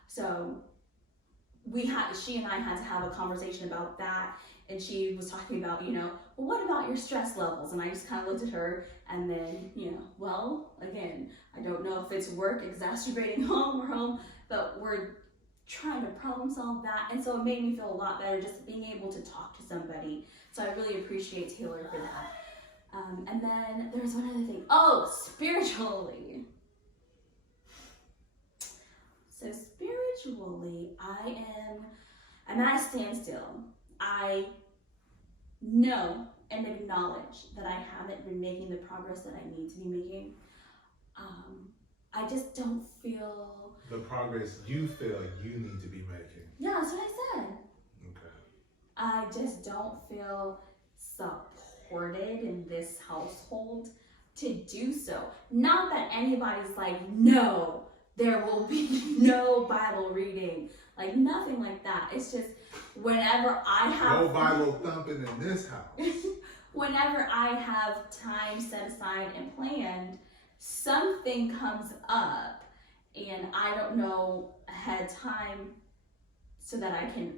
So she and I had to have a conversation about that, and she was talking about, well, what about your stress levels? And I just kind of looked at her, and then, well, again, I don't know if it's work exacerbating home, but we're trying to problem solve that. And so it made me feel a lot better just being able to talk to somebody. So I really appreciate Taylor for that. And then there's one other thing. Oh, spiritually. So spiritually, I'm at a standstill. I know and acknowledge that I haven't been making the progress that I need to be making. I just don't feel the progress you feel you need to be making. Yeah, that's what I said. Okay. I just don't feel supported in this household to do so. Not that anybody's like, no, there will be no Bible reading. Like, nothing like that. It's just whenever I have... No Bible thumping in this house. Whenever I have time set aside and planned, something comes up and I don't know ahead of time so that I can,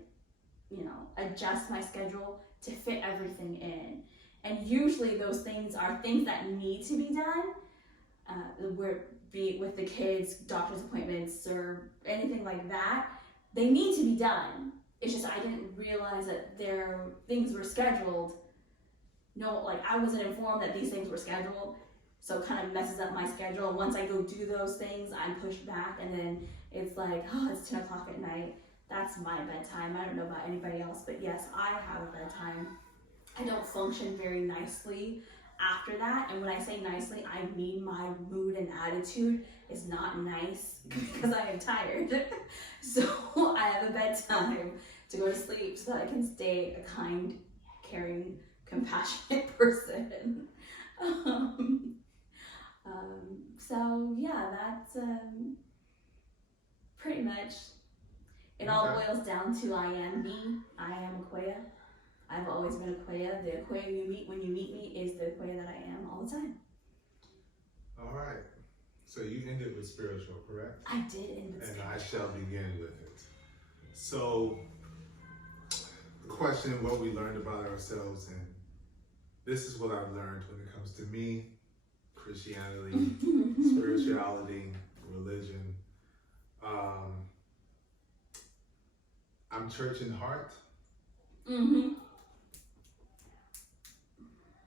adjust my schedule to fit everything in. And usually those things are things that need to be done, be it with the kids, doctor's appointments, or anything like that. They need to be done. It's just I didn't realize that things were scheduled. I wasn't informed that these things were scheduled, so it kind of messes up my schedule. And once I go do those things, I'm pushed back, and then it's like, oh, it's 10 o'clock at night. That's my bedtime. I don't know about anybody else, but yes, I have a bedtime. I don't function very nicely after that, and when I say nicely, I mean my mood and attitude is not nice because I am tired. So I have a bedtime to go to sleep so that I can stay a kind, caring, compassionate person. So yeah, that's pretty much it. All boils down to I am me. I am Aquia. I've always been Aquia. The Aquia you meet when you meet me is the Aquia that I am all the time. All right. So you ended with spiritual, correct? I did end with spiritual. And I shall begin with it. So the question, what we learned about ourselves, and this is what I've learned when it comes to me, Christianity, spirituality, religion. I'm church in heart. Mm-hmm.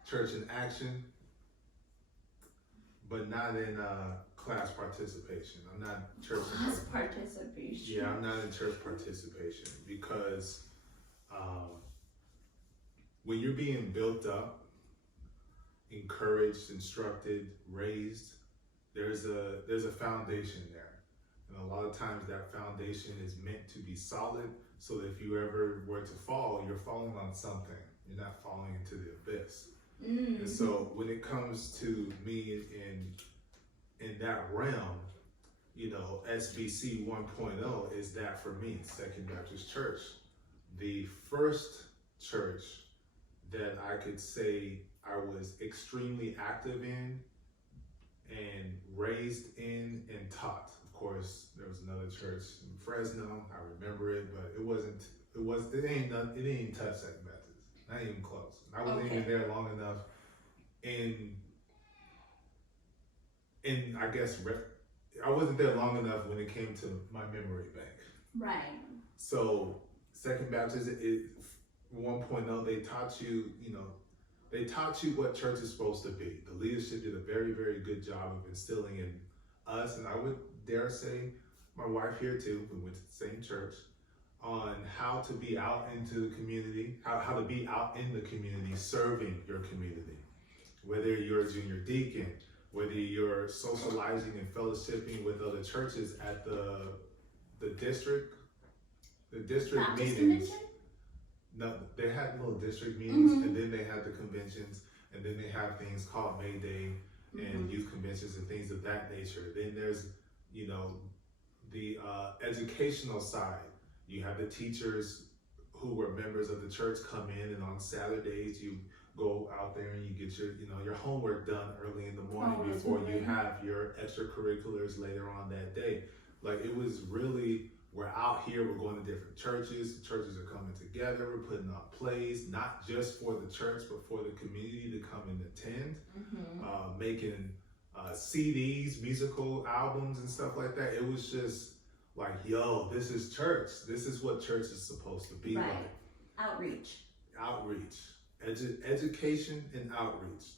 Church in action, but not in class participation. I'm not church class participation. Yeah, I'm not in church participation because when you're being built up, encouraged, instructed, raised, there's a foundation there, and a lot of times that foundation is meant to be solid. So that if you ever were to fall, you're falling on something. You're not falling into the abyss. Mm. And so when it comes to me in that realm, SBC 1.0 is that for me, Second Baptist Church. The first church that I could say I was extremely active in and raised in and taught. Of course, there was another church in Fresno. I remember it, but it ain't touch Second Baptist. Not even close. I wasn't even there long enough I guess I wasn't there long enough when it came to my memory bank. Right. So Second Baptist 1.0, they taught you what church is supposed to be. The leadership did a very, very good job of instilling in us, and I would dare say my wife here too, we went to the same church, on how to be out into the community, how to be out in the community, serving your community. Whether you're a junior deacon, whether you're socializing and fellowshipping with other churches at the district Baptist meetings. Convention? No, they had little district meetings, and then they had the conventions, and then they have things called May Day and youth conventions and things of that nature. Then there's, the educational side. You have the teachers who were members of the church come in, and on Saturdays you go out there and you get your homework done early in the morning before you have your extracurriculars later on that day. Like, it was really, we're out here, we're going to different churches, the churches are coming together, we're putting on plays, not just for the church, but for the community to come and attend, making CDs, musical albums and stuff like that. It was just like, yo, this is church. This is what church is supposed to be like. Outreach. education and outreach.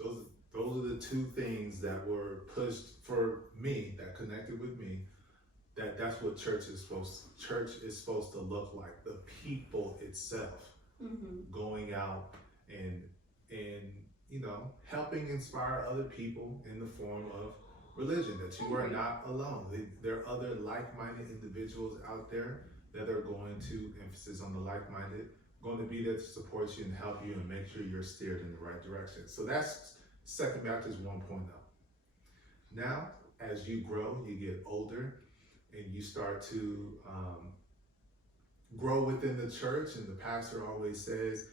Those are the two things that were pushed for me, that connected with me. That's what church is supposed to look like. The people itself going out and helping inspire other people in the form of religion, that you are not alone. There are other like-minded individuals out there that are going to, emphasis on the like-minded, going to be there to support you and help you and make sure you're steered in the right direction. So that's Second Baptist 1.0. Now, as you grow, you get older, and you start to grow within the church, and the pastor always says,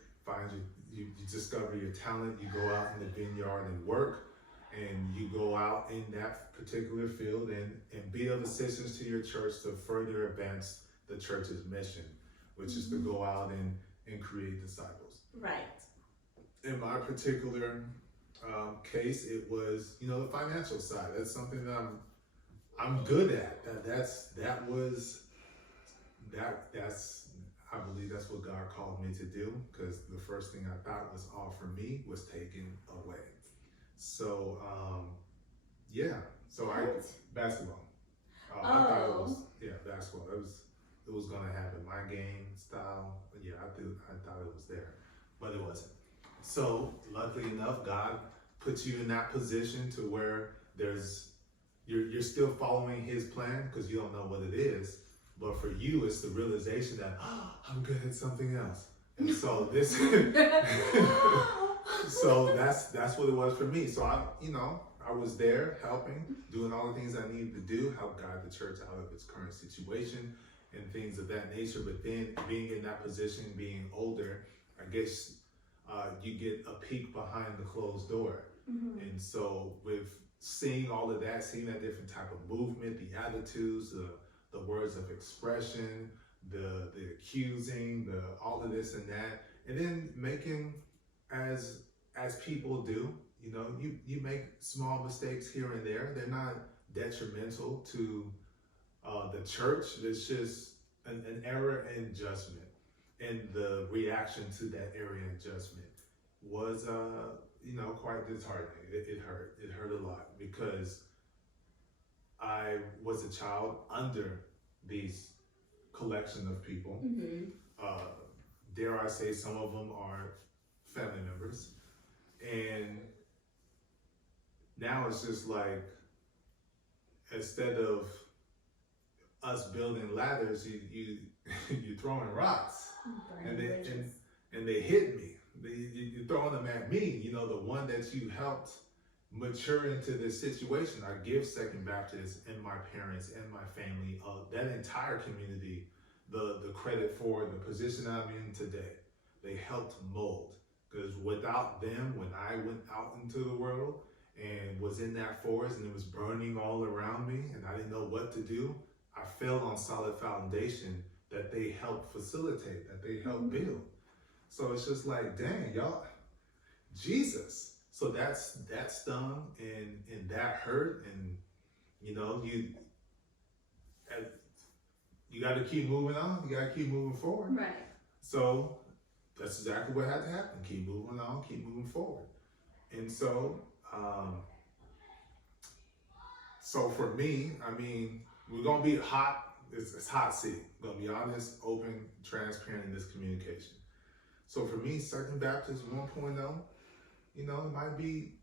you discover your talent, you go out in the vineyard and work, and you go out in that particular field and be of assistance to your church to further advance the church's mission, which is to go out and create disciples. Right. In my particular case, it was, the financial side. That's something that I'm good at. I believe that's what God called me to do, because the first thing I thought was all for me was taken away. So, basketball. I thought it was, basketball. It was gonna happen. My game style, I thought it was there, but it wasn't. So, luckily enough, God puts you in that position to where you're still following His plan, because you don't know what it is. But for you, it's the realization that, I'm good at something else. And so so that's what it was for me. So I was there helping, doing all the things I needed to do, help guide the church out of its current situation and things of that nature. But then being in that position, being older, I guess you get a peek behind the closed door. And so with seeing all of that, seeing that different type of movement, the attitudes, the words of expression, the accusing, all of this and that, and then making, as people do, you make small mistakes here and there. They're not detrimental to the church. It's just an error in judgment, and the reaction to that error in judgment was quite disheartening. It hurt a lot, because I was a child under these collection of people. Dare I say, some of them are family members. And now it's just like, instead of us building ladders, you throwing rocks, and they hit me. You're throwing them at me. The one that you helped mature into this situation. I give Second Baptist and my parents and my family, that entire community, the credit for the position I'm in today. They helped mold, because without them, when I went out into the world and was in that forest and it was burning all around me and I didn't know what to do, I fell on solid foundation that they helped facilitate, that they helped build. So it's just like, dang, y'all, Jesus. So that stung and that hurt, and you got to keep moving on. You got to keep moving forward. Right. So that's exactly what had to happen. Keep moving on. Keep moving forward. And so, so for me, we're gonna be hot. It's hot seat. We're gonna be honest, open, transparent in this communication. So for me, Second Baptist 1.0. It might be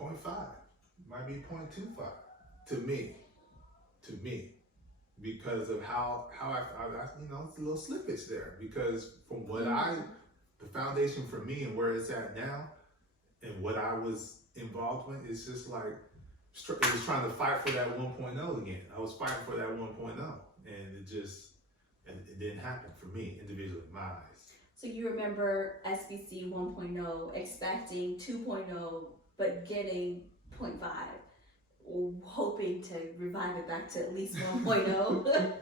0.5, might be 0.25 to me, because of how I it's a little slippage there, because from what the foundation for me and where it's at now and what I was involved with, it's just like, it was trying to fight for that 1.0 again. I was fighting for that 1.0, and it didn't happen for me individually, in my eyes. So you remember SBC 1.0 expecting 2.0, but getting 0.5, hoping to revive it back to at least 1.0.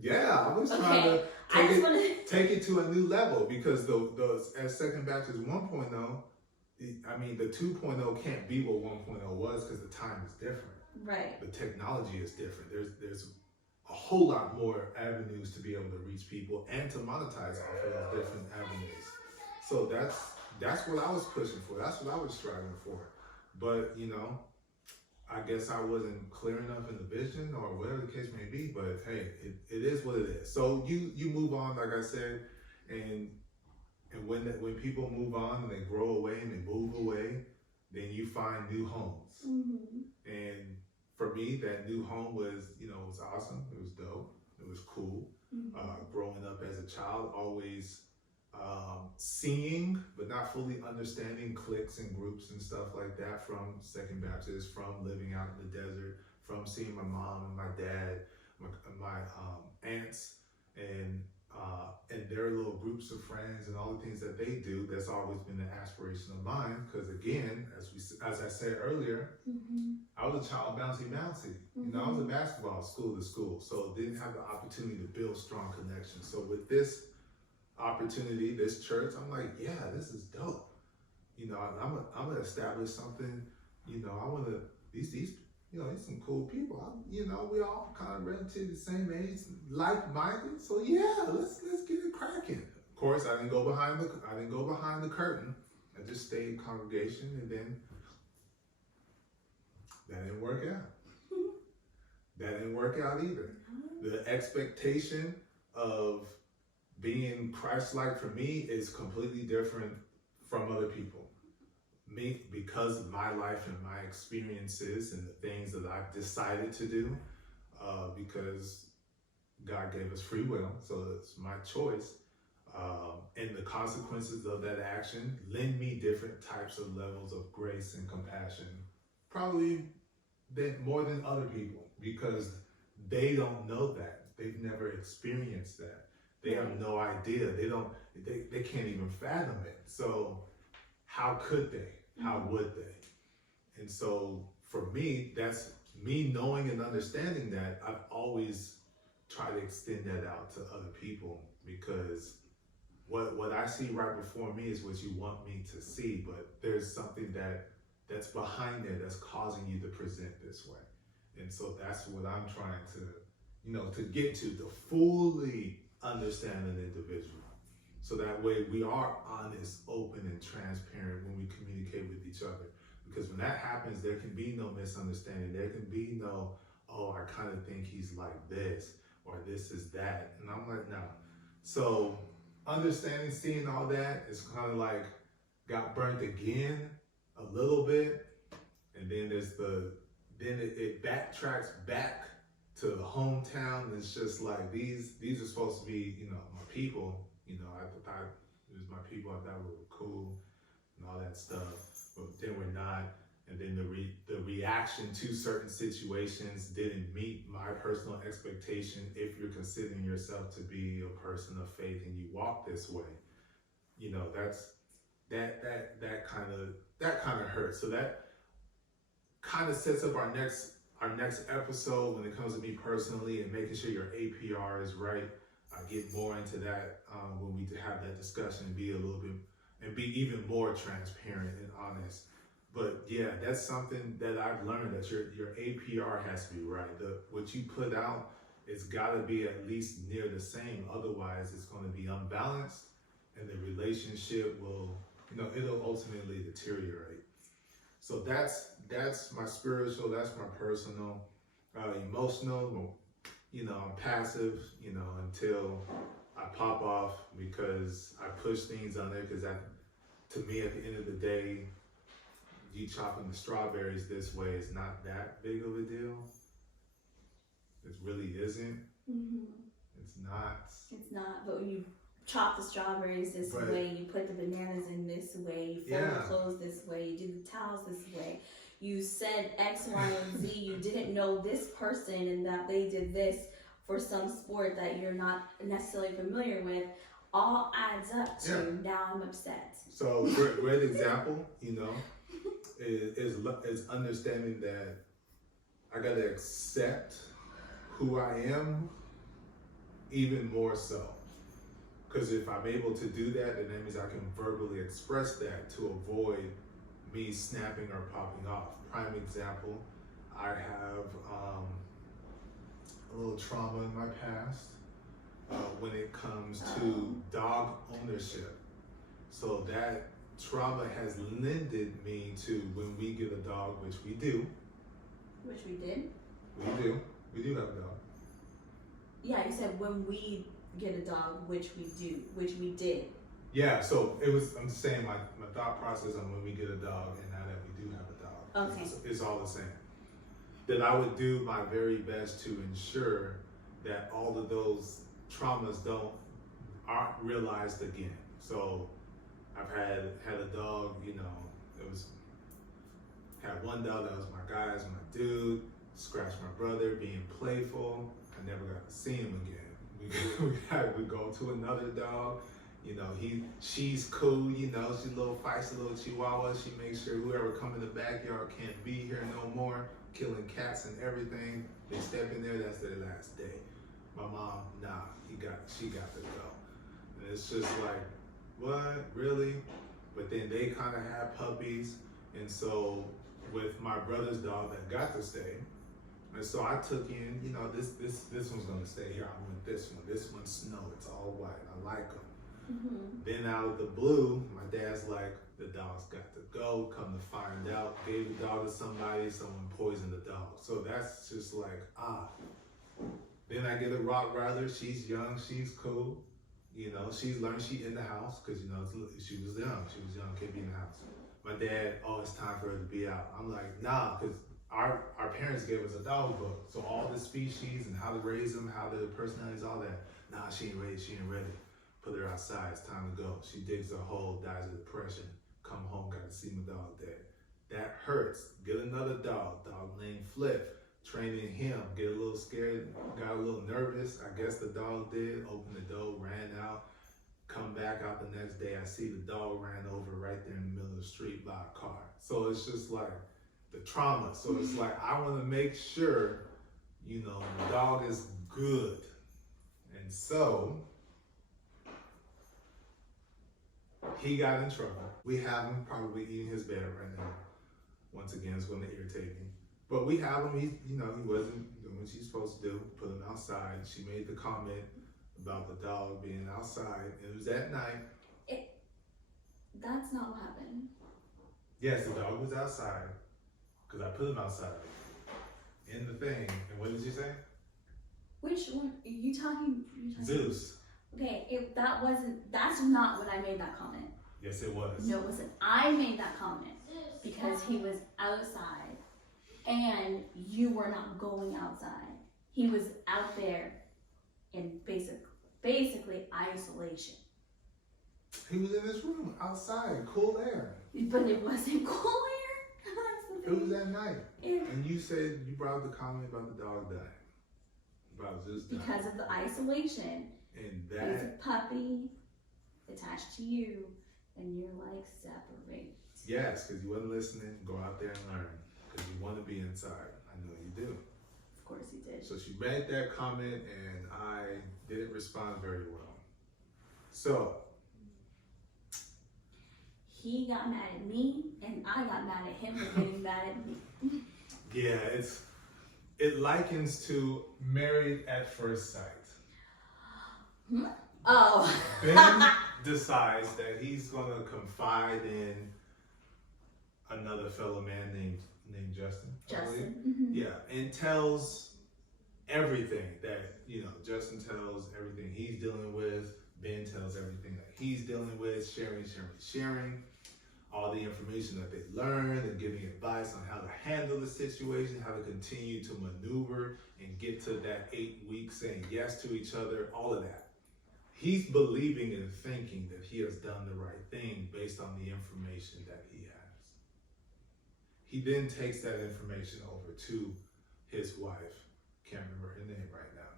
Yeah, I was trying to take it to a new level, because as Second Baptist 1.0, the 2.0 can't be what 1.0 was, because the time is different. Right. The technology is different. There's a whole lot more avenues to be able to reach people and to monetize off of those different avenues. So that's what I was pushing for. That's what I was striving for. But I guess I wasn't clear enough in the vision or whatever the case may be. But hey, it is what it is. So you move on, like I said, and when people move on and they grow away and they move away, then you find new homes. And for me, that new home was was awesome. It was dope. It was cool. Growing up as a child, always seeing but not fully understanding cliques and groups and stuff like that from Second Baptist, from living out in the desert, from seeing my mom and my dad, my aunts, and their little groups of friends and all the things that they do. That's always been an aspiration of mine. Because again, as I said earlier, I was a child bouncy. I was a basketball school to school, so didn't have the opportunity to build strong connections. So with this opportunity, this church, I'm like, yeah, this is dope. I'm gonna establish something. I want to these these some cool people. We all kind of relatively the same age, like-minded. So yeah, let's get it cracking. Of course, I didn't go behind the curtain. I just stayed in congregation, and then that didn't work out. That didn't work out either. The expectation of being Christ-like for me is completely different from other people. Me, because of my life and my experiences and the things that I've decided to do, because God gave us free will, so it's my choice. And the consequences of that action lend me different types of levels of grace and compassion, probably more than other people, because they don't know that. They've never experienced that. They have no idea. They can't even fathom it. So how could they? How would they? And so for me, that's me knowing and understanding that. I've always tried to extend that out to other people, because what I see right before me is what you want me to see, but there's something that's behind it that's causing you to present this way. And so that's what I'm trying to get to fully understand an individual. So that way we are honest, open, and transparent when we communicate with each other. Because when that happens, there can be no misunderstanding. There can be no, oh, I kind of think he's like this, or this is that. And I'm like, no. So understanding, seeing all that is kind of like got burnt again a little bit. And then it backtracks back to the hometown. It's just like, these are supposed to be, my people. I thought it was my people. I thought we were cool and all that stuff, but then we're not. And then the reaction to certain situations didn't meet my personal expectation. If you're considering yourself to be a person of faith and you walk this way, that's that kind of hurts. So that kind of sets up our next episode when it comes to me personally and making sure your APR is right. I get more into that when we have that discussion and be even more transparent and honest. But yeah, that's something that I've learned, that your APR has to be right. What you put out, it's got to be at least near the same. Otherwise, it's going to be unbalanced, and the relationship will, it'll ultimately deteriorate. So that's my spiritual, that's my personal, emotional. I'm passive, until I pop off, because I push things on there, because to me, at the end of the day, you chopping the strawberries this way is not that big of a deal. It really isn't. It's not, but when you chop the strawberries this way, you put the bananas in this way, you fold the clothes this way, you do the towels this way, you said X, Y, and Z, you didn't know this person and that they did this for some sport that you're not necessarily familiar with, all adds up to now I'm upset. So great example, is understanding that I gotta accept who I am even more so. Because if I'm able to do that, then that means I can verbally express that to avoid me snapping or popping off. Prime example, I have a little trauma in my past when it comes to dog ownership. So that trauma has lended me to when we get a dog, which we do. Which we did? We do have a dog. Yeah, you said when we get a dog, which we did. Yeah, so I'm saying my thought process on when we get a dog and now that we do have a dog. Okay. It's all the same. That I would do my very best to ensure that all of those traumas aren't realized again. So I've had a dog, had one dog that was my guy's, my dude, scratched my brother, being playful. I never got to see him again. We go to another dog, she's cool, she's a little feisty little chihuahua. She makes sure whoever come in the backyard can't be here no more, killing cats and everything. They step in there, that's their last day. My mom, nah, she got to go. And it's just like, what, really? But then they kind of had puppies, and so with my brother's dog that got to stay, and so I took in, this one's gonna stay here. I want this one. This one's Snow. It's all white. I like them. Mm-hmm. Then out of the blue, my dad's like, the dog's got to go. Come to find out, gave the dog to somebody. Someone poisoned the dog. So that's just like, Then I get a Rottweiler. She's young. She's cool. She's learned she in the house because, she was young. She was young, can't be in the house. My dad, it's time for her to be out. I'm like, nah, because our parents gave us a dog book. So all the species and how to raise them, how the personalities, all that. Nah, she ain't ready. Put her outside, it's time to go. She digs a hole, dies of depression. Come home, got to see my dog dead. That hurts. Get another dog named Flip. Training him, get a little scared, got a little nervous. I guess the dog did, opened the door, ran out, come back out the next day. I see the dog ran over right there in the middle of the street by a car. So it's just like the trauma. So it's like, I want to make sure, the dog is good. And so he got in trouble. We have him probably eating his bed right now. Once again, it's going to irritate me. But we have him, he wasn't doing what he's supposed to do, put him outside. She made the comment about the dog being outside. It was at night. That's not what happened. Yes, the dog was outside, because I put him outside in the thing. And what did you say? Which one? Are you talking? Zeus. Okay, that's not when I made that comment. Yes, it was. No, it wasn't. I made that comment because he was outside. And you were not going outside. He was out there in basically isolation. He was in his room, outside, cool air. But it wasn't cool air. It was at night. Yeah. And you brought up the comment about the dog dying. About Zeus dying. Because of the isolation. And He's a puppy attached to you, and you're like, separate. Yes, because you wasn't listening. Go out there and learn. Because you want to be inside. I know you do. Of course he did. So she made that comment and I didn't respond very well. So he got mad at me and I got mad at him for getting mad at me. Yeah, it likens to Married at First Sight. Oh. Ben decides that he's gonna confide in another fellow man named Justin. Justin. Mm-hmm. Yeah, and tells everything that, Justin tells everything he's dealing with. Ben tells everything that he's dealing with, sharing all the information that they learned and giving advice on how to handle the situation, how to continue to maneuver and get to that 8 weeks, saying yes to each other, all of that. He's believing and thinking that he has done the right thing based on the information that he has. He then takes that information over to his wife. Can't remember her name right now.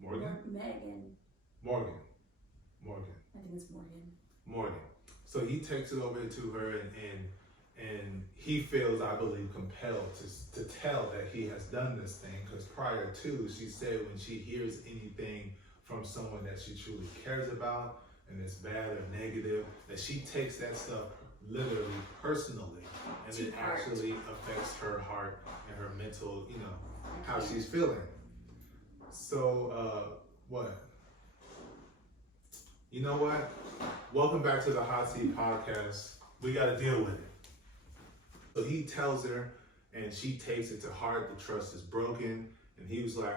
Morgan. Megan? Morgan. Morgan. I think it's Morgan. So he takes it over to her and he feels, I believe, compelled to tell that he has done this thing, because prior to, she said when she hears anything from someone that she truly cares about and it's bad or negative, that she takes that stuff literally personally, and it actually affects her heart and her mental, how she's feeling. So what? you know what? Welcome back to the HOTC podcast. We got to deal with it. So he tells her, and she takes it to heart. The trust is broken, and he was like,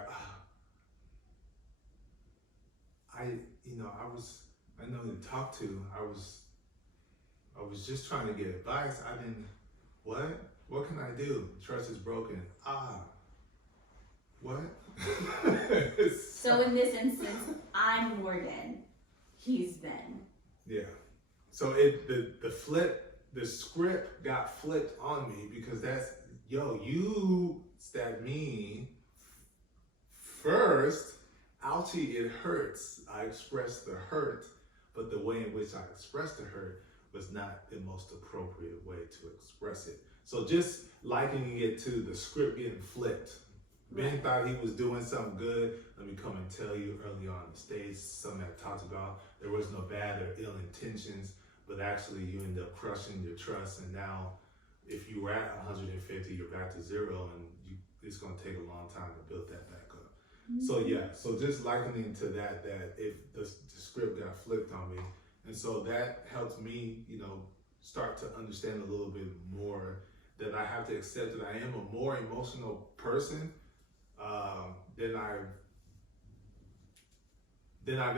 I know who to talk to. I was just trying to get advice. I didn't. What can I do? Trust is broken. What? So in this instance, I'm Morgan. He's Ben. Yeah. So the script got flipped on me because you stabbed me first. Ouchie, it hurts. I expressed the hurt, but the way in which I expressed the hurt was not the most appropriate way to express it. So just likening it to the script getting flipped. Ben thought he was doing something good. Let me come and tell you early on the stage, something I talked about, there was no bad or ill intentions, but actually you end up crushing your trust. And now if you were at 150, you're back to zero, and it's gonna take a long time to build that back up. Mm-hmm. So just likening to that if the script got flipped on me. And so that helped me, start to understand a little bit more that I have to accept that I am a more emotional person than I've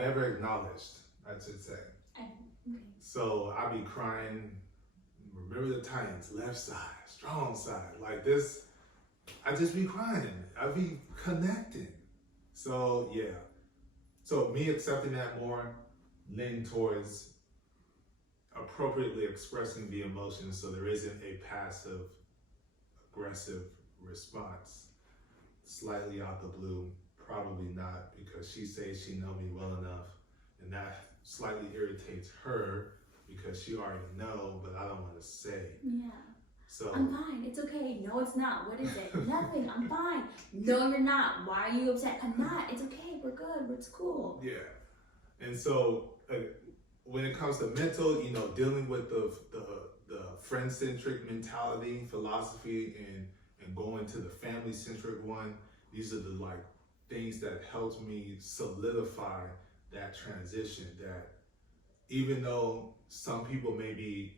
ever acknowledged, I should say. Okay. So I be crying, remember the Titans, left side, strong side, like this. I just be crying. I be connecting. So yeah. So me accepting that more, leaning towards appropriately expressing the emotions so there isn't a passive aggressive response. Slightly out the blue, probably not, because she says she know me well enough, and that slightly irritates her because she already know, but I don't want to say. Yeah. So I'm fine. It's okay. No, it's not. What is it? Nothing. I'm fine. No, you're not. Why are you upset? I'm not. It's okay. We're good. It's cool. Yeah. And so when it comes to mental, dealing with the friend-centric mentality, philosophy, and going to the family-centric one, these are the things that helped me solidify that transition. That even though some people may be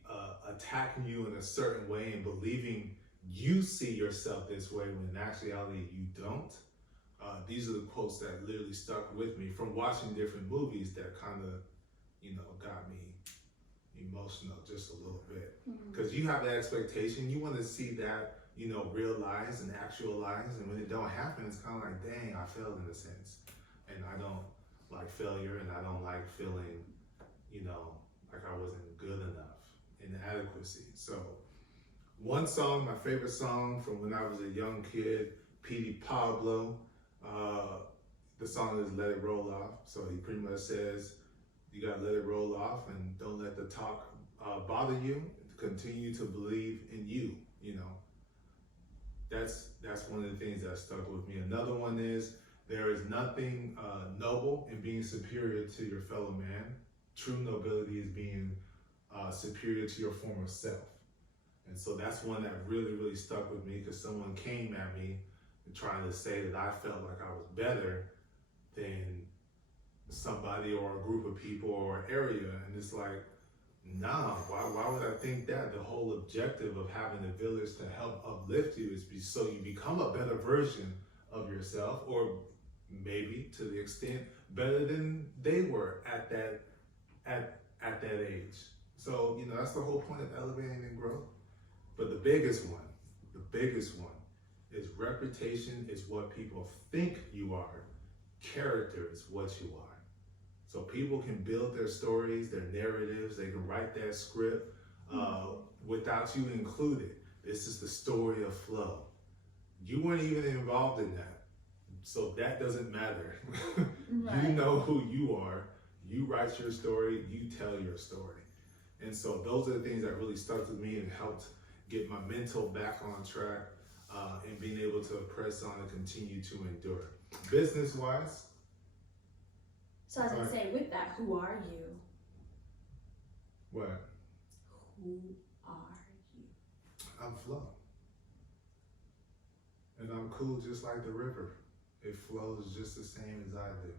attacking you in a certain way and believing you see yourself this way when in actuality you don't, these are the quotes that literally stuck with me from watching different movies that kind of, got me emotional just a little bit. Because you have the expectation, you want to see that, realized and actualized, and when it don't happen, it's kind of like, dang, I failed in a sense. And I don't like failure, and I don't like feeling, like I wasn't good enough, inadequacy. So one song, my favorite song from when I was a young kid, P. Pablo, the song is Let It Roll Off. So he pretty much says, you gotta let it roll off and don't let the talk bother you. Continue to believe in you, That's one of the things that stuck with me. Another one is, there is nothing noble in being superior to your fellow man. True nobility is being superior to your former self. And so that's one that really, really stuck with me, because someone came at me trying to say that I felt like I was better than somebody or a group of people or area. And it's like, nah, why would I think that? The whole objective of having a village to help uplift you is so you become a better version of yourself, or maybe to the extent better than they were at that age. So, that's the whole point of elevating and growth. But the biggest one is reputation is what people think you are. Character is what you are. So people can build their stories, their narratives, they can write that script without you included. This is the story of flow. You weren't even involved in that. So that doesn't matter. Right. You know who you are. You write your story, you tell your story. And so those are the things that really stuck with me and helped get my mental back on track and being able to press on and continue to endure. Business-wise. So I was going to say, with that, who are you? What? Who are you? I'm Flo. And I'm cool just like the river. It flows just the same as I do.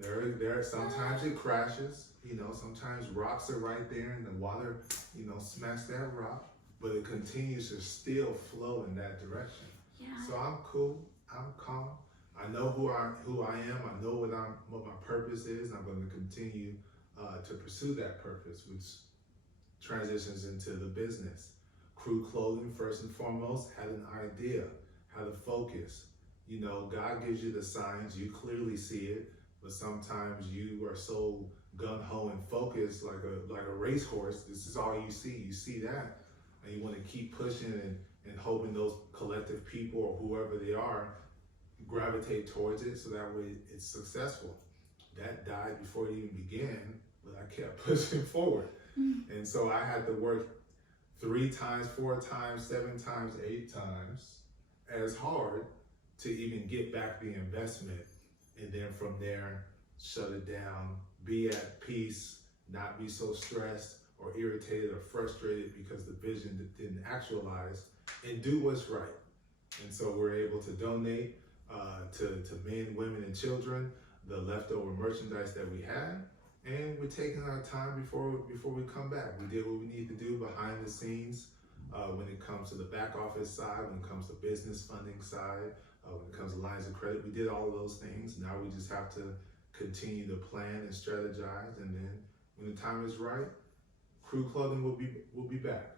There. Sometimes it crashes. You know, sometimes rocks are right there, and the water, you know, smacks that rock, but it continues to still flow in that direction. Yeah. So I'm cool. I'm calm. I know who I am. I know what my purpose is. And I'm going to continue to pursue that purpose, which transitions into the business. Crew Clothing, first and foremost, had an idea, had a focus. You know, God gives you the signs, you clearly see it, but sometimes you are so gun-ho and focused like a racehorse. This is all you see. You see that, and you want to keep pushing and hoping those collective people or whoever they are gravitate towards it, so that way it's successful. That died before it even began, but I kept pushing forward. And so I had to work 3 times, 4 times, 7 times, 8 times as hard to even get back the investment. And then from there, shut it down, be at peace, not be so stressed or irritated or frustrated because the vision didn't actualize, and do what's right. And so we're able to donate to men, women, and children the leftover merchandise that we had. And we're taking our time before we come back. We did what we need to do behind the scenes when it comes to the back office side, when it comes to business funding side, when it comes to lines of credit. We did all of those things. Now we just have to continue to plan and strategize. And then when the time is right, Crew Clothing will be back,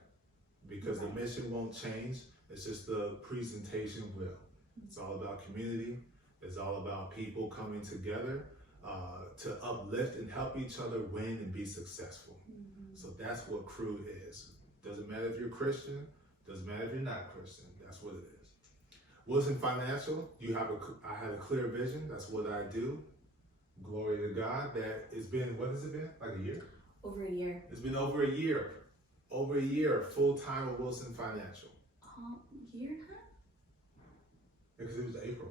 because the mission won't change. It's just the presentation will. It's all about community. It's all about people coming together to uplift and help each other win and be successful. So that's what Crew is. Doesn't matter if you're Christian, doesn't matter if you're not Christian, that's what it is. Wilson Financial, I had a clear vision, that's what I do. Glory to God. That it's been, what has it been, like a year? Over a year. It's been over a year, full time with Wilson Financial. Year and a half? Because it was April.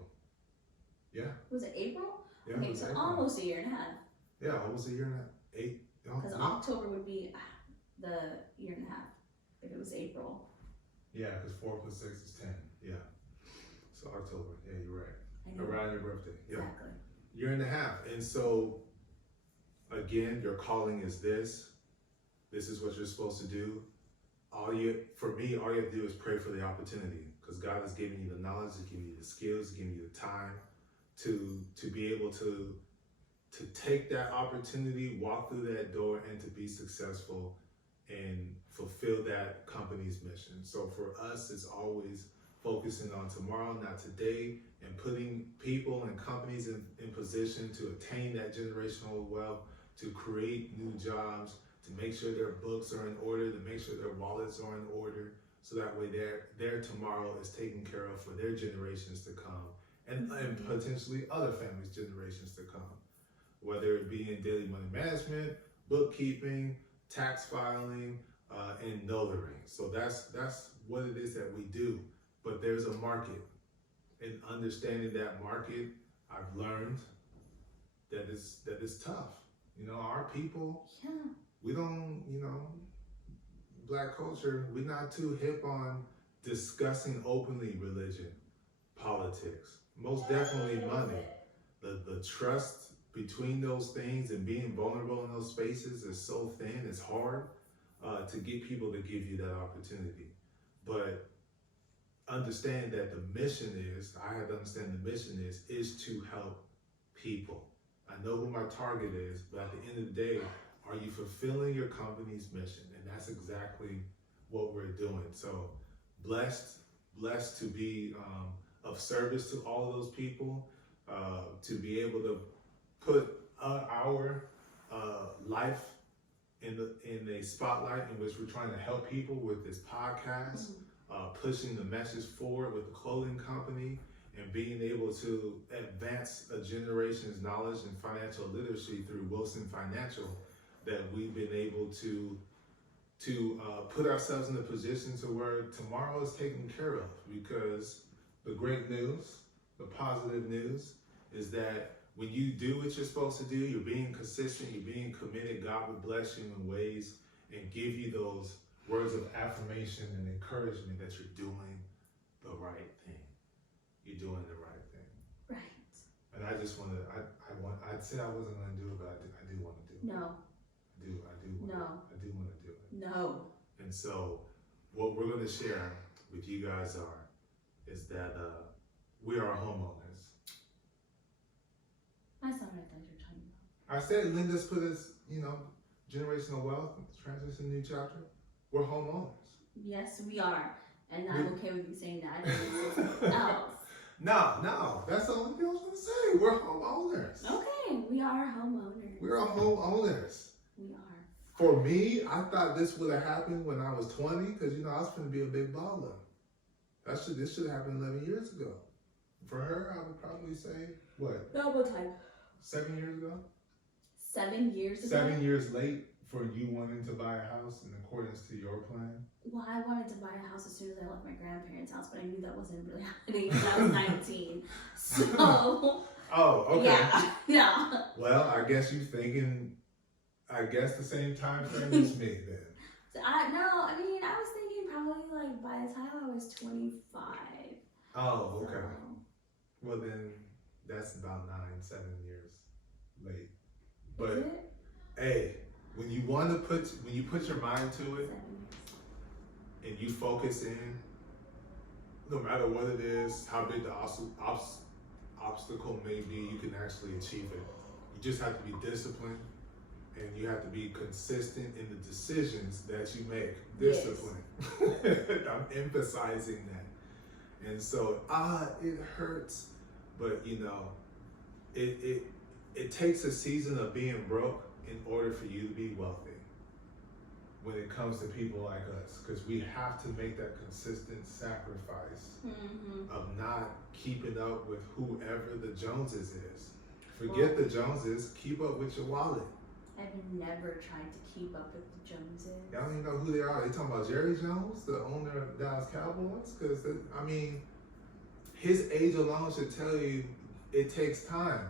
Yeah. Was it April? Yeah, Okay, so April. almost a year and a half. Yeah, almost a year and a half. 8. Because October would be the year and a half if it was April. Yeah, because 4 plus 6 is 10. Yeah. So October. Yeah, you're right. I know. Around your birthday. Yeah. Exactly. Year and a half. And so, again, your calling is this. This is what you're supposed to do. For me, all you have to do is pray for the opportunity, because God has given you the knowledge, He's given you the skills, He's given you the time to be able to take that opportunity, walk through that door, and to be successful and fulfill that company's mission. So for us, it's always focusing on tomorrow, not today, and putting people and companies in position to attain that generational wealth, to create new jobs, to make sure their books are in order, to make sure their wallets are in order, so that way their tomorrow is taken care of for their generations to come, and potentially other families' generations to come, whether it be in daily money management, bookkeeping, tax filing, and notary. So that's what it is that we do. But there's a market, and understanding that market, I've learned that it's tough. You know, our people, we don't, Black culture, we're not too hip on discussing openly religion, politics, most definitely money. The trust between those things and being vulnerable in those spaces is so thin, it's hard to get people to give you that opportunity. But understand that the mission is, I have to understand the mission is to help people. I know who my target is, but at the end of the day, are you fulfilling your company's mission? And that's exactly what we're doing. So blessed to be of service to all of those people, to be able to put our life in a spotlight in which we're trying to help people with this podcast, pushing the message forward with the clothing company, and being able to advance a generation's knowledge and financial literacy through Wilson Financial, that we've been able to put ourselves in a position to where tomorrow is taken care of. Because the great news, the positive news, is that when you do what you're supposed to do, you're being consistent, you're being committed, God will bless you in ways and give you those words of affirmation and encouragement that you're doing the right thing. You're doing the right thing. Right. And I just want to. I said I wasn't going to do it, but I do want to do it. No. I do want to do it. No. And so, what we're going to share with you guys is that we are homeowners. That's not what I thought you were talking about. I said Linda's put us, generational wealth, transition, new chapter. We're homeowners. Yes, we are. And I'm okay with you saying that. I didn't say something else. No. That's the only thing I was going to say. We're homeowners. Okay, we are homeowners. We are homeowners. We are. For me, I thought this would have happened when I was 20 because, I was going to be a big baller. This should have happened 11 years ago. For her, I would probably say, what? Double time. 7 years ago? 7 years ago? 7 years late for you wanting to buy a house in accordance to your plan? Well, I wanted to buy a house as soon as I left my grandparents' house, but I knew that wasn't really happening until I was 19. So. Oh, okay. Yeah. Well, I guess you're thinking, the same time frame as me then. So I was thinking probably like by the time I was 25. Oh, okay. So. Well, then that's about 7 years late. Is But it? hey, when you put your mind to it 7 years. and you focus in, no matter what it is, how big the obstacle may be, you can actually achieve it. You just have to be disciplined and you have to be consistent in the decisions that you make. Discipline. Yes. I'm emphasizing that. And so, it hurts, but it takes a season of being broke in order for you to be wealthy. When it comes to people like us, because we have to make that consistent sacrifice of not keeping up with whoever the Joneses is. Forget the Joneses, keep up with your wallet. I've never tried to keep up with the Joneses. Y'all don't even know who they are. They talking about Jerry Jones, the owner of the Dallas Cowboys? Because, his age alone should tell you it takes time.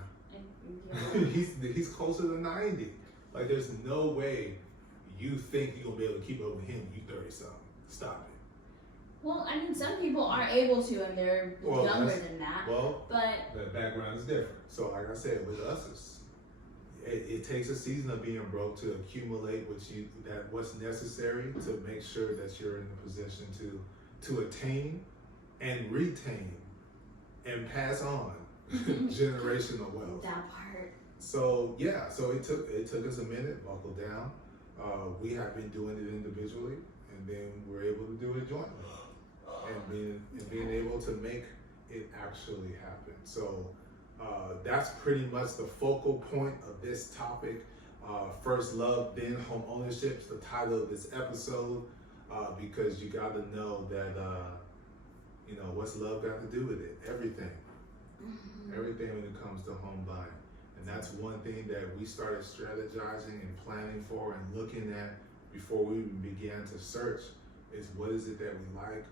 Yeah. He's closer to 90. Like, there's no way you think you're going to be able to keep up with him. You 30-something. Stop it. Well, some people are able to, and they're younger than that. Well, but the background is different. So, like I said, with us, it takes a season of being broke to accumulate what's necessary to make sure that you're in a position to attain and retain and pass on generational wealth. That part. So it took us a minute, buckle down. We have been doing it individually, and then we're able to do it jointly, and being able to make it actually happen. So that's pretty much the focal point of this topic. First love, then home ownership is the title of this episode, because you got to know that what's love got to do with it? Everything. Everything when it comes to home buying. And that's one thing that we started strategizing and planning for and looking at before we even began to search is what is it that we like.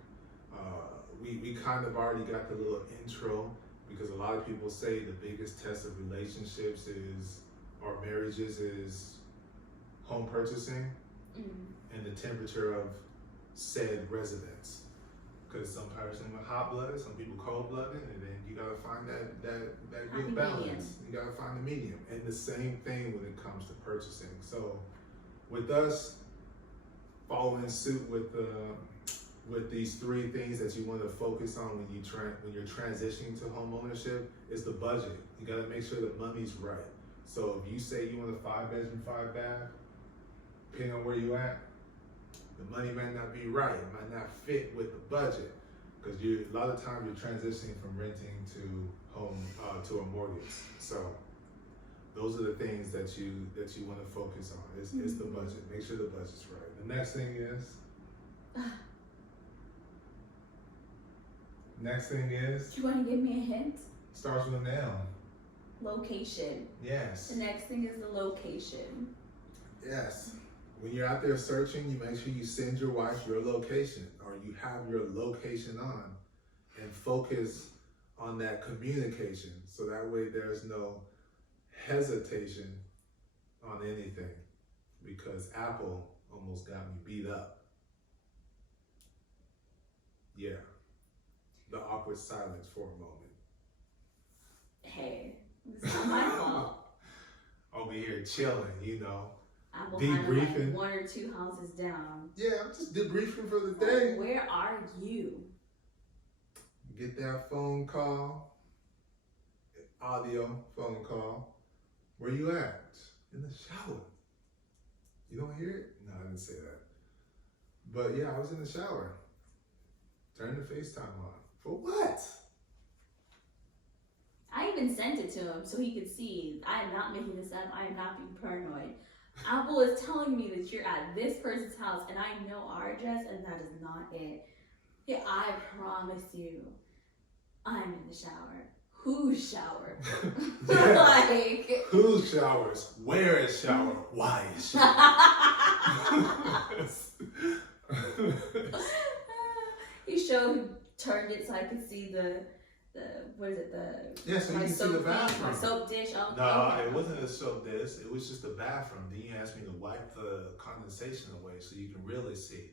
We kind of already got the little intro, because a lot of people say the biggest test of relationships or marriages is home purchasing and the temperature of said residence. Because some person are hot-blooded, some people cold-blooded, and then you gotta find that good balance. Medium. You gotta find the medium. And the same thing when it comes to purchasing. So with us following suit with these three things that you want to focus on when you're transitioning to home ownership is the budget. You gotta make sure the money's right. So if you say you want a 5-bedroom, 5-bath, depending on where you at, the money might not be right. It might not fit with the budget, because a lot of times you're transitioning from renting to a mortgage. So those are the things that you want to focus on. It's the budget. Make sure the budget's right. The next thing is. Do you want to give me a hint? Starts with an L. Location. Yes. The next thing is the location. Yes. When you're out there searching, you make sure you send your wife your location, or you have your location on, and focus on that communication. So that way there's no hesitation on anything, because Apple almost got me beat up. Yeah. The awkward silence for a moment. Hey, It's not my fault. Over here chilling, you know. I'm behind Debriefing. like 1 or 2 houses down. Yeah, I'm just debriefing for the day. Where are you? Get that phone call, audio phone call. Where you at? In the shower. You don't hear it? No, I didn't say that. But yeah, I was in the shower. Turn the FaceTime on. For what? I even sent it to him so he could see. I am not making this up. I am not being paranoid. Apple is telling me that you're at this person's house and I know our address and that is not it. Yeah, I promise you, I'm in the shower. Whose shower? Like, whose showers? Where is shower? Why is shower? he turned it so I could see the what is it, yeah, so you my can see soap the dish, bathroom. my soap dish. Oh, No, okay. it wasn't a soap dish. It was just the bathroom. Then you asked me to wipe the condensation away so you can really see.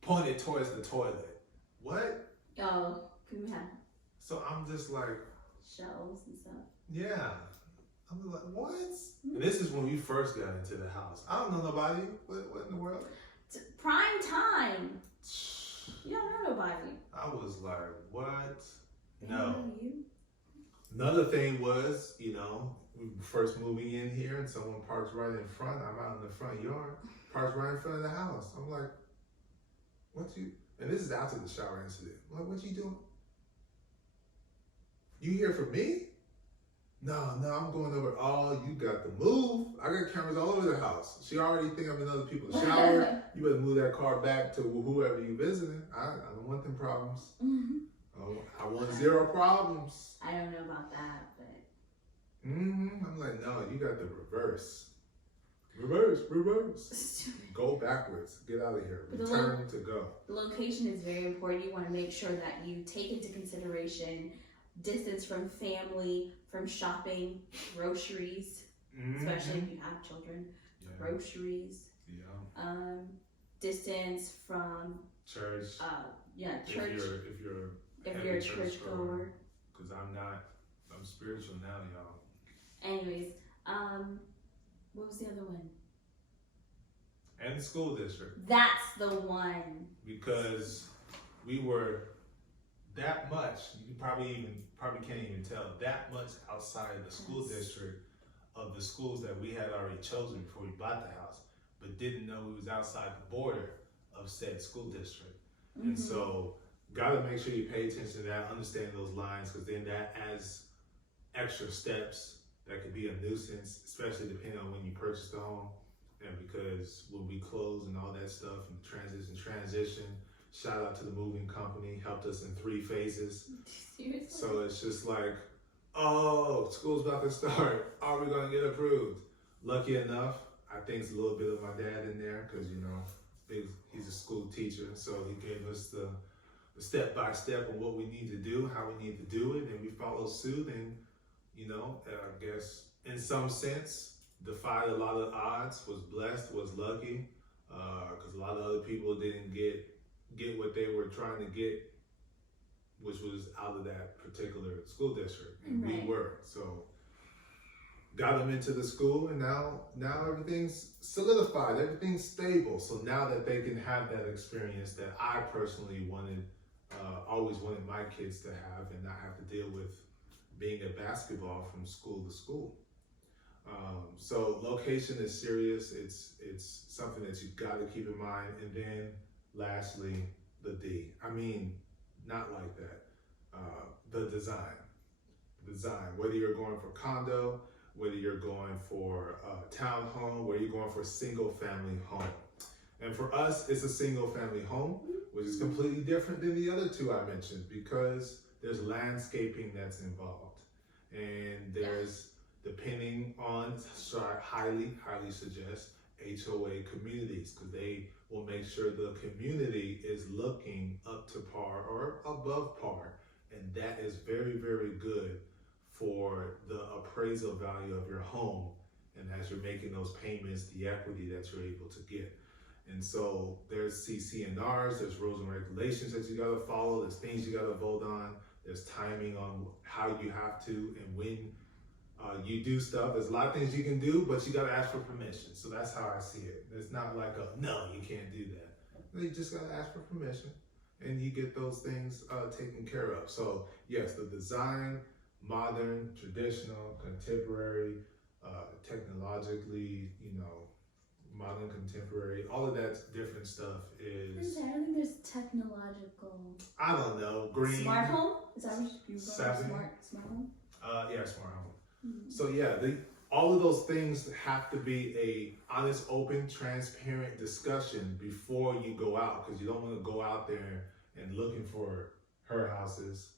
Point it towards the toilet. What? Oh, can we have So I'm just like, shelves and stuff? yeah. I'm like, what? And this is when we first got into the house. I don't know nobody. What in the world? It's prime time. You don't know nobody. I was like, what? They No. don't know you. Another thing was, you know, we were first moving in here and someone parks right in front. I'm out in the front yard, parks right in front of the house. I'm like, what you, and this is after the shower incident. I'm like, what you doing? You here for me? No, I'm going over. Oh, you got to move. I got cameras all over the house. She already think I'm in other people's shower. You better move that car back to whoever you visiting. I don't want them problems. I want zero problems. I don't know about that, but I'm like, no, you got the reverse. Reverse. Go backwards. Get out of here. But Return to go. the location is very important. You want to make sure that you take into consideration distance from family, from shopping, groceries, especially if you have children. Yeah. Groceries. Yeah. Distance from Church. church. If you're a church goer. Because I'm not. I'm spiritual now, y'all. Anyways, what was the other one? And the school district. That's the one. Because we were that much, you probably can't even tell, that much outside of the school district of the schools that we had already chosen before we bought the house, but didn't know we was outside the border of said school district. And so, gotta make sure you pay attention to that, understand those lines, because then that adds extra steps that could be a nuisance, especially depending on when you purchase the home. And because when we close and all that stuff and transition, shout out to the moving company, helped us in 3 phases. Seriously? So it's just like, oh, school's about to start. Are we gonna get approved? Lucky enough, I think it's a little bit of my dad in there, because you know, he's a school teacher, so he gave us the step by step of what we need to do, how we need to do it, and we followed suit, and you know, I guess in some sense, defied a lot of odds, was blessed, was lucky, because a lot of other people didn't get what they were trying to get, which was out of that particular school district, and we were. So got them into the school, and now everything's solidified, everything's stable. So now that they can have that experience that I personally wanted, always wanted my kids to have, and not have to deal with being at basketball from school to school. So location is serious. It's something that you've got to keep in mind. And then lastly, the D. I mean, not like that. The design. Whether you're going for condo, whether you're going for a townhome, whether you're going for a single family home. And for us, it's a single family home, which is completely different than the other 2 I mentioned, because there's landscaping that's involved. And there's, depending on, so I highly suggest HOA communities, because they will make sure the community is looking up to par or above par. And that is very, very good for the appraisal value of your home. And as you're making those payments, the equity that you're able to get. And so there's CC&Rs, there's rules and regulations that you gotta follow, there's things you gotta vote on, there's timing on how you have to and when You do stuff. There's a lot of things you can do, but you got to ask for permission. So that's how I see it. It's not like a no, you can't do that. You just got to ask for permission, and you get those things taken care of. So yes, the design, modern, traditional, contemporary, technologically, modern, contemporary, all of that different stuff is. I don't think there's technological. I don't know. Green. Smart home? Is that what you're Savvy. Smart home? Yeah, smart home. Mm-hmm. So yeah, all of those things have to be a honest, open, transparent discussion before you go out, because you don't want to go out there and looking for her houses,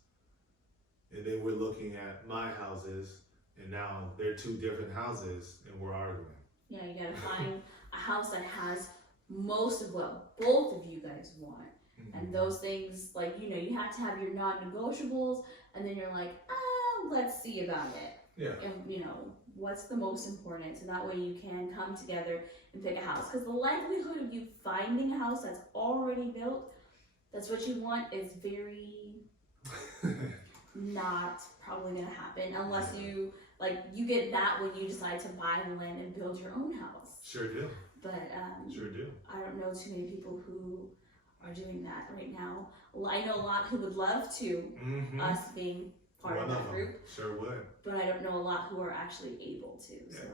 and then we're looking at my houses, and now they're two different houses, and we're arguing. Yeah, you gotta find a house that has most of what both of you guys want. Mm-hmm. And those things, like, you have to have your non-negotiables, and then you're like, let's see about it. Yeah. And, what's the most important, so that way you can come together and pick a house. Because the likelihood of you finding a house that's already built, that's what you want, is very not probably gonna happen unless you get that when you decide to buy the land and build your own house. Sure do. But Sure do. I don't know too many people who are doing that right now. Well, I know a lot who would love to, Mm-hmm. us being part of that group, Sure would. but I don't know a lot who are actually able to. Yeah. So.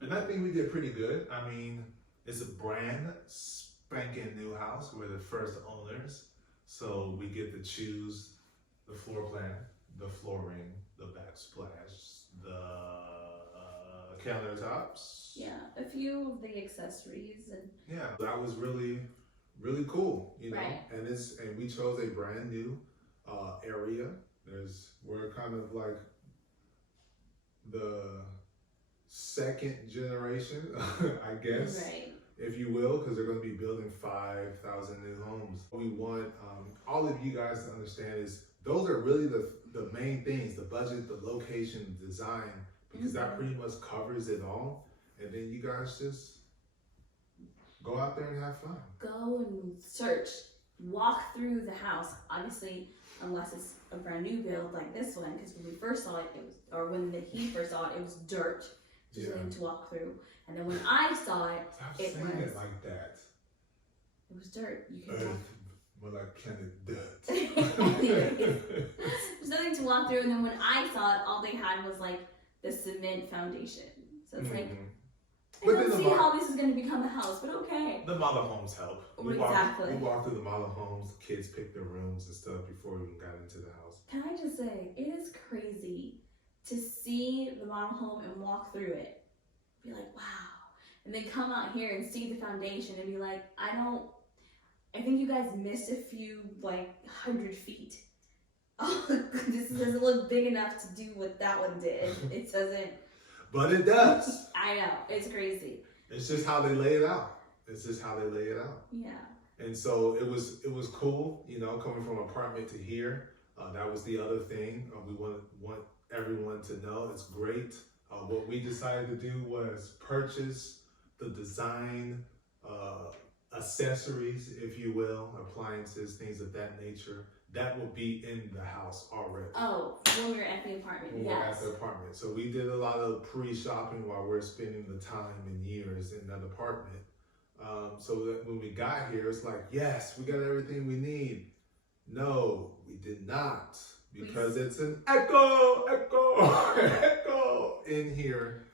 And I think we did pretty good. I mean, it's a brand spanking new house. We're the first owners, so we get to choose the floor plan, the flooring, the backsplash, the countertops. Yeah, a few of the accessories and. Yeah, that was really, really cool. Right. And we chose a brand new area. We're kind of like the second generation, I guess, Right. if you will, because they're going to be building 5,000 new homes. What we want all of you guys to understand is those are really the main things: the budget, the location, the design, because that pretty much covers it all. And then you guys just go out there and have fun. Go and search, walk through the house. Obviously, unless it's a brand new build like this one, because when we first saw it, he first saw it was dirt, just something to walk through. And then when I saw it, Stop it saying was it like that. It was dirt. You can walk. More like planet dirt. Anyways, there's nothing to walk through. And then when I saw it, all they had was like the cement foundation. So it's like, I don't see how this is going to become a house, but okay. The model homes help. Exactly. We walked through the model homes, kids picked their rooms and stuff before we even got into the house. Can I just say, it is crazy to see the model home and walk through it. Be like, wow. And then come out here and see the foundation and be like, I think you guys missed a few, 100 feet. Oh, this doesn't look big enough to do what that one did. It doesn't. But it does. I know, it's crazy. It's just how they lay it out. Yeah. And so it was cool, coming from apartment to here. That was the other thing. We want everyone to know it's great. What we decided to do was purchase the design, accessories, if you will, appliances, things of that nature. That will be in the house already. Oh, when we were at the apartment, when we're at the apartment. So we did a lot of pre-shopping while we're spending the time and years in that apartment. So that when we got here, it's like, yes, we got everything we need. No, we did not. Because it's an echo in here.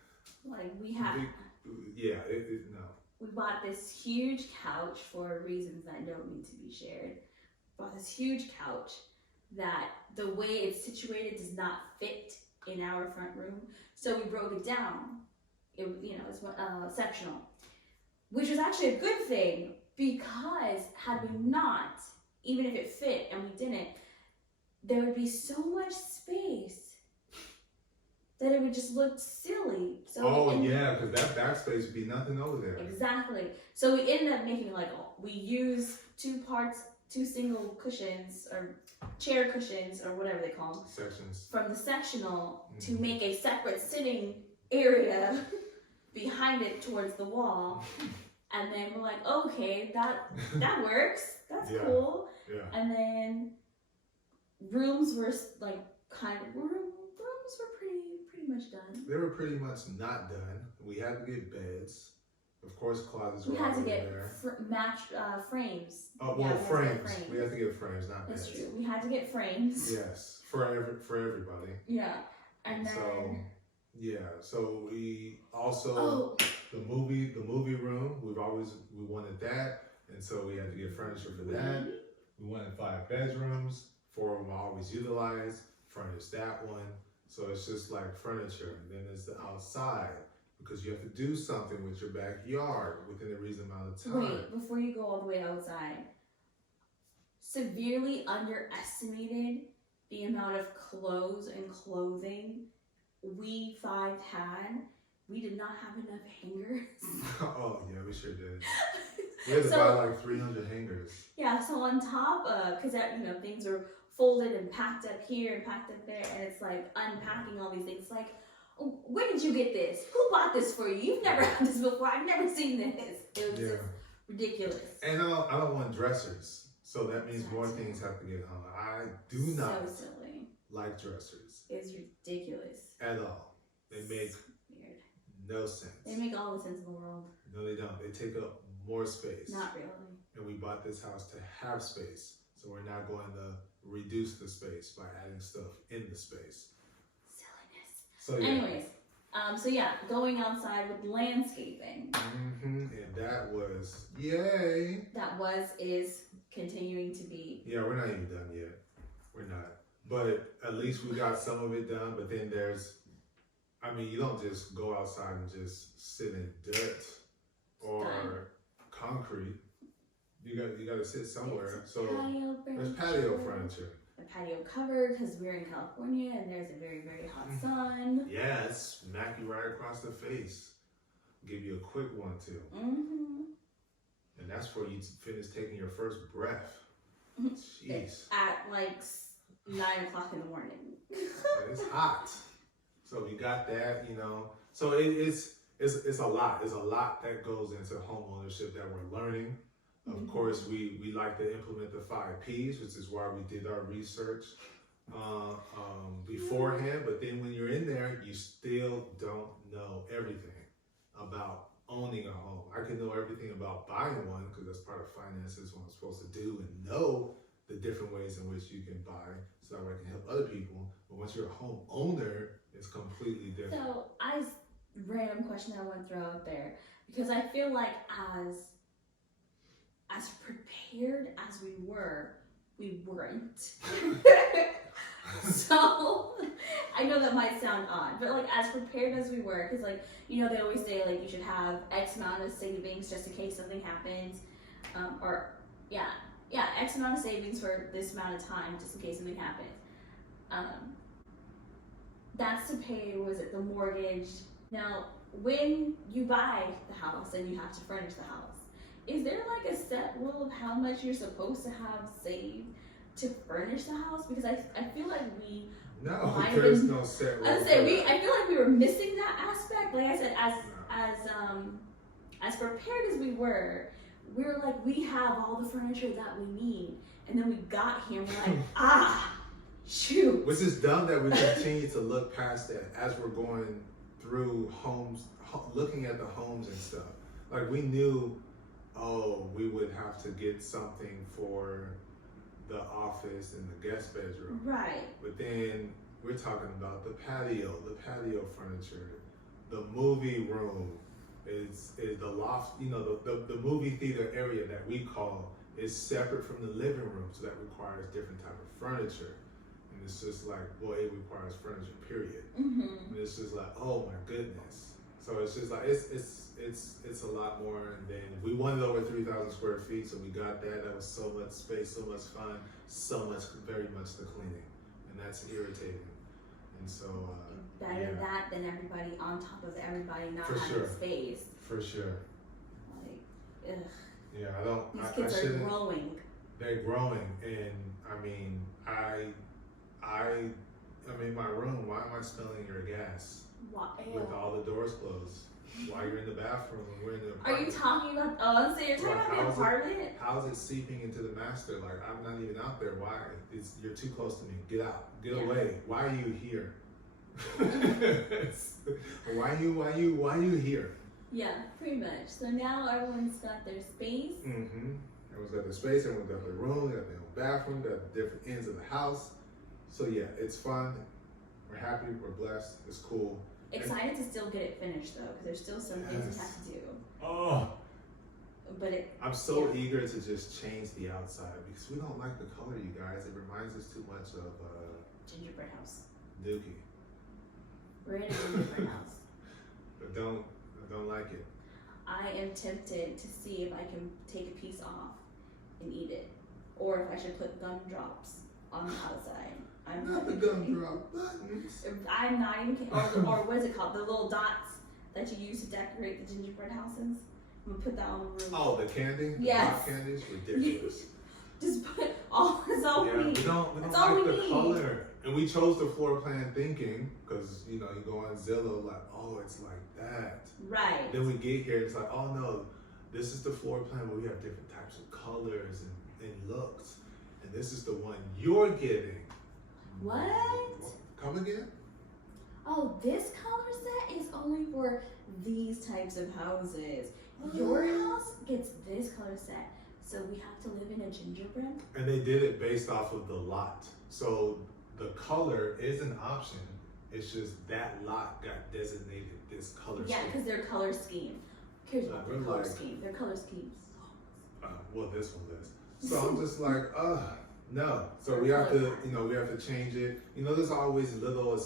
We have. No. We bought this huge couch for reasons that don't need to be shared. Bought this huge couch that the way it's situated does not fit in our front room. So we broke it down. It's sectional, which was actually a good thing, because had we not, even if it fit and we didn't, there would be so much space that it would just look silly. So because that backspace would be nothing over there. Exactly. So we ended up making we use two single cushions or chair cushions or whatever they call them. Sections. From the sectional to make a separate sitting area behind it towards the wall. And then we're like, okay, that works. That's cool. Yeah. And then rooms were rooms were pretty pretty much done. They were pretty much not done. We had to get beds. Of course, closets We were had to already get there. frames. Oh, Yeah, well, we frames. had to get frames. We had to get frames, not That's beds. true. We had to get frames. Yes, for everybody. Yeah, and then. So, yeah. So we also the movie room. We wanted that, and so we had to get furniture for that. We wanted 5 bedrooms. 4 of them I always utilize. Furnish that one. So it's just like furniture, and then there's the outside. Because you have to do something with your backyard within a reasonable amount of time. Wait, before you go all the way outside, severely underestimated the amount of clothes and clothing we 5 had. We did not have enough hangers. Oh, yeah, we sure did. We had to buy like 300 hangers. Yeah, so on top of, because things are folded and packed up here and packed up there, and it's like unpacking all these things. Like, where did you get this? Who bought this for you? You've never had this before. I've never seen this. It was just ridiculous. And I don't want dressers. So that means more things have to get hung. I do not like dressers. It's ridiculous. At all. They make weird. No sense. They make all the sense in the world. No, they don't. They take up more space. Not really. And we bought this house to have space. So we're not going to reduce the space by adding stuff in the space. So yeah. Anyways, going outside with landscaping. And that was yay. Is continuing to be. Yeah, we're not even done yet. We're not. But at least we got some of it done. But then you don't just go outside and just sit in dirt or concrete. You got to sit somewhere. So there's patio furniture. The patio covered because we're in California and there's a very, very hot sun. Yeah, it's smack you right across the face. Give you a quick one too. And that's before you finish taking your first breath. Jeez. At like 9 o'clock in the morning. It's hot. So we got that, So it's a lot. There's a lot that goes into home ownership that we're learning. Of course, we like to implement the 5 Ps, which is why we did our research beforehand. But then when you're in there, you still don't know everything about owning a home. I can know everything about buying one because that's part of finances, what I'm supposed to do, and know the different ways in which you can buy so that way I can help other people. But once you're a home owner, it's completely different. So, random question I want to throw out there, because I feel like as prepared as we weren't. So, I know that might sound odd, but like as prepared as we were, because they always say like you should have X amount of savings just in case something happens, X amount of savings for this amount of time just in case something happens. That's to pay, the mortgage. Now, when you buy the house and you have to furnish the house, is there like a set rule of how much you're supposed to have saved to furnish the house? Because I feel like there's no set rule. I feel like we were missing that aspect. Like I said, as prepared as we were like, we have all the furniture that we need, and then we got here and we're like, shoot. Which is dumb that we continue to look past that as we're going through homes, looking at the homes and stuff. Like we knew, we would have to get something for the office and the guest bedroom. Right. But then we're talking about the patio furniture, the movie room, is the loft, the movie theater area that we call is separate from the living room, so that requires different type of furniture. And it's just like, it requires furniture, period. And it's just like, oh my goodness. So it's just like, it's a lot more. And then we wanted over 3,000 square feet, so we got that. That was so much space, so much fun, very much the cleaning. And that's irritating. And so, better that than everybody on top of everybody not for having space. For sure. Like, ugh. Yeah, These kids are growing. They're growing, and I'm in my room. Why am I smelling your gas? With all the doors closed. While you're in the bathroom and we're in the apartment. Are you talking about? Oh, so you're talking about the apartment? How is it seeping into the master? Like, I'm not even out there. Why? You're too close to me. Get out. Get away. Why are you here? Why you here? Yeah, pretty much. So now everyone's got their space. Mm-hmm. Everyone's got their space, everyone's got their room, they got their own bathroom, they got different ends of the house. So yeah, it's fun. We're happy, we're blessed, it's cool. Excited to still get it finished though, because there's still some things we have to do. Oh, but I'm so eager to just change the outside because we don't like the color, you guys. It reminds us too much of gingerbread house. Dookie. We're in a gingerbread house. But I don't like it. I am tempted to see if I can take a piece off and eat it, or if I should put gumdrops on the outside. I'm not the gumdrop buttons. I'm not even kidding. Or what is it called? The little dots that you use to decorate the gingerbread houses. I'm gonna put that on the roof. Oh, the candy? Yes. The rock candy is ridiculous. Just put all. That's all we need. We don't that's like all we the need. color. And we chose the floor plan thinking, because you go on Zillow like, oh, it's like that. Right. Then we get here, it's like, oh no, this is the floor plan, but we have different types of colors and looks. And this is the one you're getting. What? Come again? Oh, this color set is only for these types of houses. Your house gets this color set, so we have to live in a gingerbread. And they did it based off of the lot. So the color is an option. It's just that lot got designated this color scheme. Yeah, because their color scheme. Cares about their color like, scheme. Their color schemes. Well, this one does. So I'm just like, no. So we have to, we have to change it. There's always little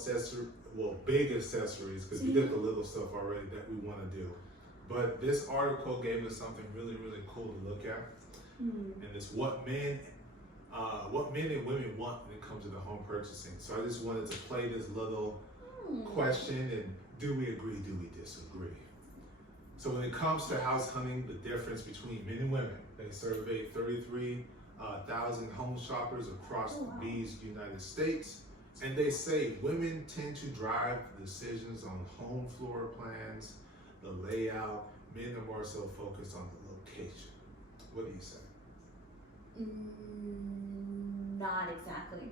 big accessories, because we did the little stuff already that we want to do. But this article gave us something really, really cool to look at. And it's what men and women want when it comes to the home purchasing. So I just wanted to play this little question, and do we agree, do we disagree? So when it comes to house hunting, the difference between men and women, they surveyed 33,000 home shoppers across these United States. And they say women tend to drive the decisions on home floor plans, the layout. Men are more so focused on the location. What do you say? Not exactly.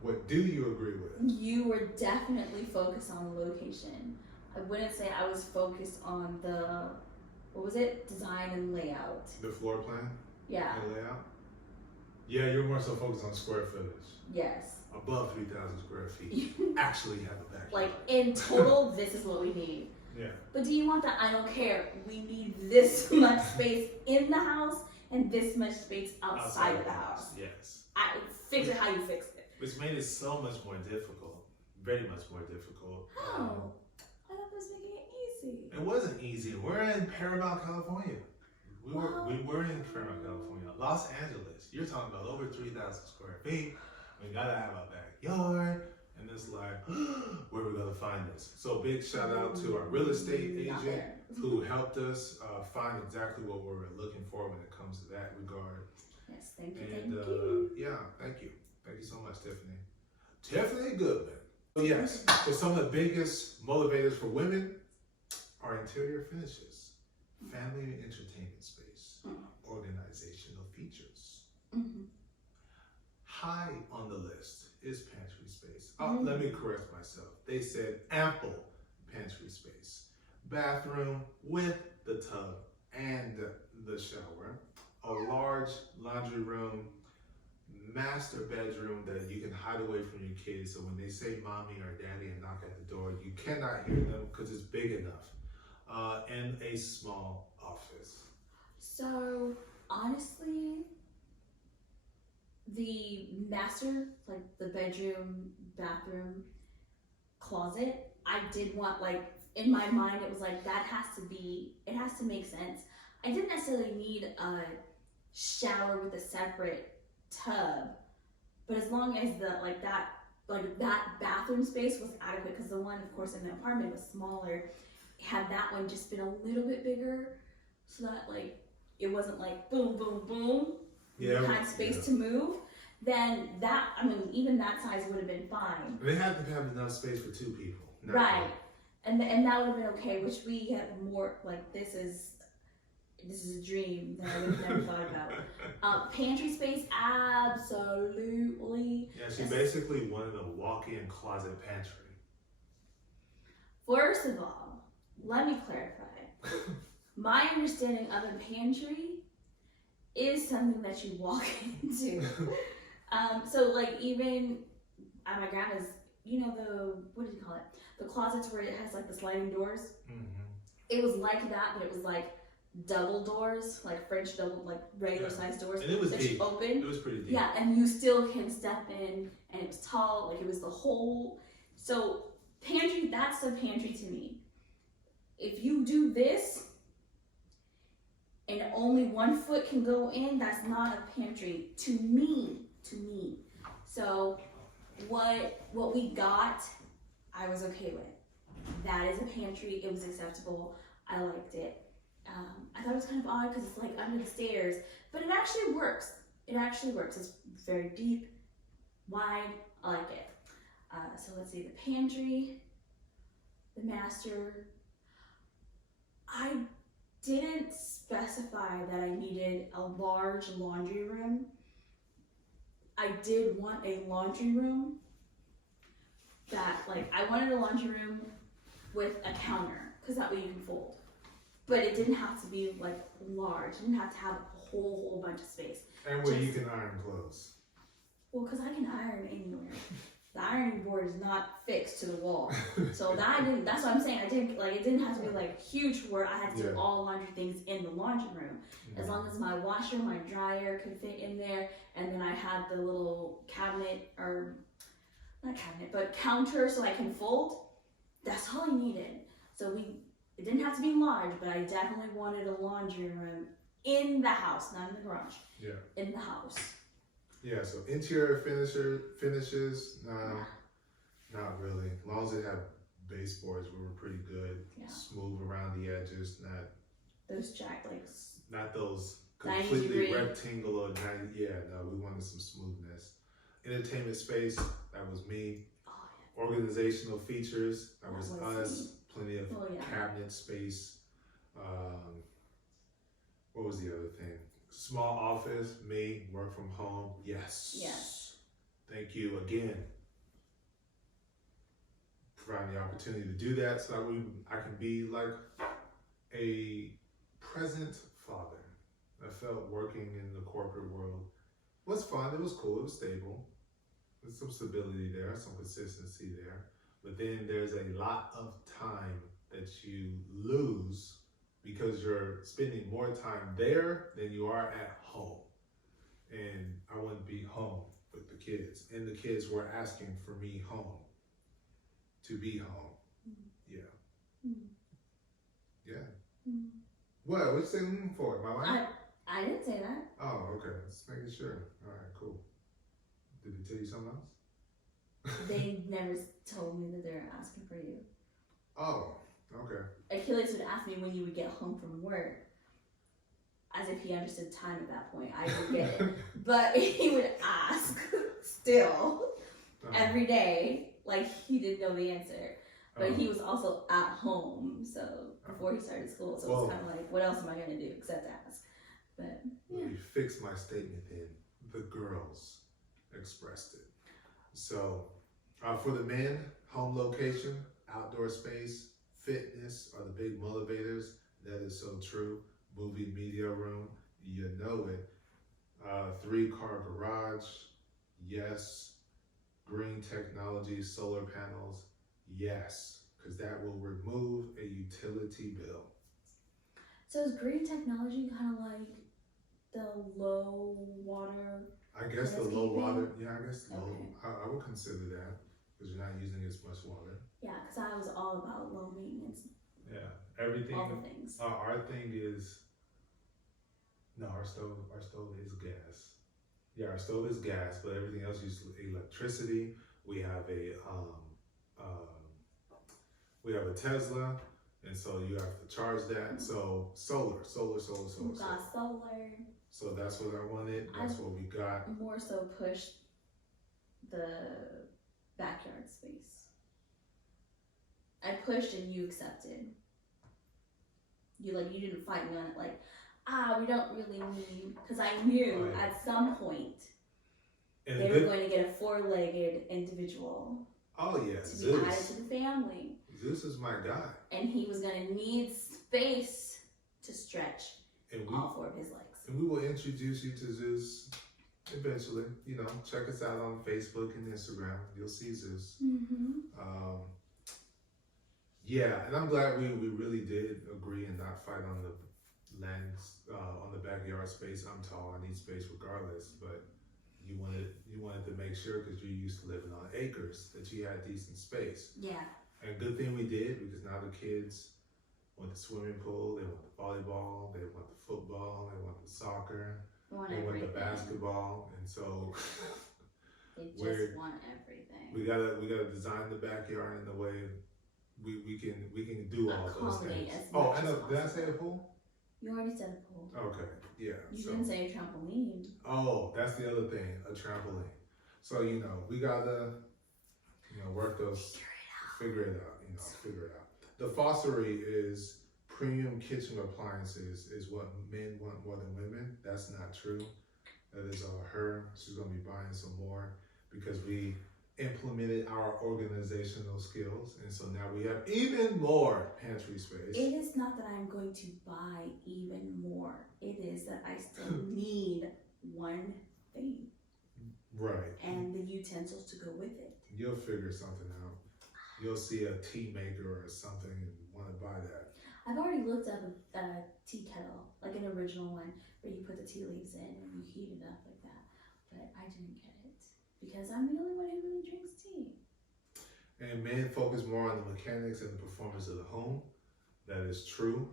What do you agree with? You were definitely focused on the location. I wouldn't say I was focused on the, design and layout. The floor plan? Yeah. And layout? Yeah, you're more so focused on square footage. Yes. Above 3,000 square feet. Actually have a backyard. Like in total, this is what we need. Yeah. But do you want that? I don't care. We need this much space in the house and this much space outside of the house. Yes. Fix it how you fix it. Which made it so much more difficult. Very much more difficult. How? I thought this was making it easy. It wasn't easy. We're in Paramount, California. We were in Paramount, California. Los Angeles. You're talking about over 3,000 square feet. We gotta have a backyard. And it's like, where are we gonna find this? So big shout out to our real estate agent who helped us find exactly what we were looking for when it comes to that regard. Yes, thank you. And yeah, thank you. Thank you so much, Tiffany. Tiffany Goodman. So yes, so some of the biggest motivators for women are interior finishes, family and entertainment space, organizational features. High on the list is pantry space. Let me correct myself. They said ample pantry space. Bathroom with the tub and the shower. A large laundry room. Master bedroom that you can hide away from your kids, so when they say mommy or daddy and knock at the door, you cannot hear them because it's big enough. And a small office. So honestly, the master, like the bedroom, bathroom, closet, I did want, like, in my mind it was like that it has to make sense. I didn't necessarily need a shower with a separate tub, but as long as that bathroom space was adequate, because the one, of course, in the apartment was smaller, had that one just been a little bit bigger, so that it wasn't like boom boom boom, you had space to move, then even that size would have been fine. They had to have enough space for two people, right? And that would have been okay, which we have more, this is a dream that I would have never thought about. Pantry space, absolutely. Yeah, she basically wanted a walk-in closet pantry. First of all, let me clarify. My understanding of a pantry is something that you walk into. So like even at my grandma's, you know, what do you call it? The closets where it has like the sliding doors. Mm-hmm. It was like that, but it was like double doors, like French double, like regular size doors. And it was that deep. you open. It was pretty deep. Yeah, and you still can step in, and it was tall, like it was the whole. So pantry, that's a pantry to me. If you do this, and only 1 foot can go in, that's not a pantry to me. So what we got, I was okay with. That is a pantry. It was acceptable. I liked it. I thought it was kind of odd because it's like under the stairs, but it actually works. It's very deep, wide. I like it. So let's see, the pantry, the master. I didn't specify that I needed a large laundry room. I did want a laundry room that, like, I wanted a laundry room with a counter, because that way you can fold. But it didn't have to be, like, large. It didn't have to have a whole bunch of space. And where you can iron clothes. Well, because I can iron anywhere. The ironing board is not fixed to the wall. So that's what I'm saying. It didn't have to be, like, huge where I had to do all laundry things in the laundry room. As long as my washer, my dryer could fit in there, and then I had the little cabinet, or not cabinet, but counter so I can fold. That's all I needed. So it didn't have to be large, but I definitely wanted a laundry room in the house, not in the garage. Yeah. In the house. Yeah, so interior finishes, not really. As long as it had baseboards, we were pretty good. Yeah. Smooth around the edges, Those jack like not those 90 completely degree. rectangular 90. Yeah, no, we wanted some smoothness. Entertainment space, that was me. Oh, yeah. Organizational features, that was was us. me. Plenty of cabinet space. What was the other thing? Small office, me, work from home. Yes. Thank you again. Providing the opportunity to do that so that I can be like a present father. I felt working in the corporate world was fun. It was cool. It was stable. There's some stability there, some consistency there. But then there's a lot of time that you lose because you're spending more time there than you are at home. And I wouldn't be home with the kids. And the kids were asking for me home, to be home. Yeah. Yeah. What you saying for? My wife? I didn't say that. Oh, okay. Just making sure. All right, cool. Did he tell you something else? They never told me that they were asking for you. Oh, okay. Achilles would ask me when you would get home from work, as if he understood time at that point. I would get it. But he would ask still every day, like he didn't know the answer. But he was also at home, so before he started school. So it was kind of like, what else am I going to do except ask? But Let me fix my statement then. The girls expressed it. So for the men, home location, outdoor space, fitness are the big motivators. That is so true. Movie media room, you know it. 3-car garage, yes. Green technology, solar panels, yes. Because that will remove a utility bill. So is green technology kind of like the low water? I guess the low water, I guess low. Okay. I would consider that because you're not using as much water. Yeah, because I was all about low maintenance. Yeah, everything. All the things. Our thing is, no, our stove is gas. Yeah, our stove is gas, but everything else uses electricity. We have a Tesla, and so you have to charge that. So solar. We got solar. So that's what I wanted. That's what we got. More so pushed the backyard space. I pushed and you accepted. You didn't fight me on it like, we don't really need, because I knew at some point they were going to get a 4-legged individual. Oh yeah, to be added Zeus. to the family. Zeus is my guy. And he was going to need space to stretch all 4 of his legs. And we will introduce you to Zeus eventually. You know, check us out on Facebook and Instagram. You'll see Zeus. Yeah, and I'm glad we really did agree and not fight on the land, on the backyard space. I'm tall, I need space regardless, but you wanted to make sure, because you're used to living on acres, that you had decent space. Yeah. And good thing we did, because now the kids want the swimming pool, they want the volleyball, they want the football, they want the soccer, they want the basketball, and so they just want everything. We gotta design the backyard in the way we can do all those things. Oh, I know. Did I say a pool? You already said a pool. Okay, yeah. You didn't say a trampoline. Oh, that's the other thing, a trampoline. So we gotta work those. Figure it out. The Fossery is premium kitchen appliances is what men want more than women. That's not true. That is her. She's gonna be buying some more because we implemented our organizational skills, and so now we have even more pantry space. It is not that I'm going to buy even more. It is that I still need one thing. Right. And the utensils to go with it. You'll figure something out. You'll see a tea maker or something and want to buy that. I've already looked up a tea kettle, like an original one, where you put the tea leaves in and you heat it up like that. But I didn't get it because I'm the only one who really drinks tea. And men focus more on the mechanics and the performance of the home. That is true.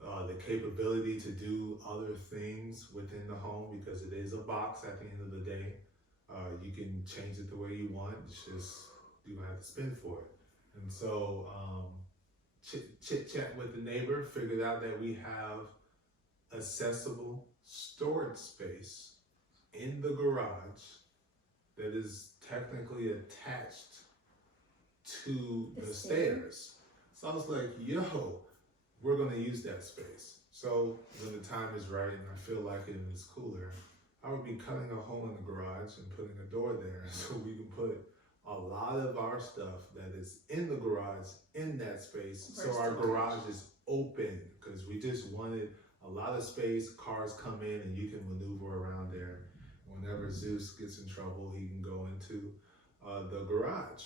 The capability to do other things within the home, because it is a box at the end of the day. You can change it the way you want. It's just you're gonna have to spend for it. And so chit chat with the neighbor, figured out that we have accessible storage space in the garage that is technically attached to the stairs. So I was like, yo, we're gonna use that space. So when the time is right and I feel like it and it's cooler, I would be cutting a hole in the garage and putting a door there so we can put a lot of our stuff that is in the garage in that space. So our garage is open, because we just wanted a lot of space. Cars come in and you can maneuver around there. Whenever Zeus gets in trouble, he can go into the garage,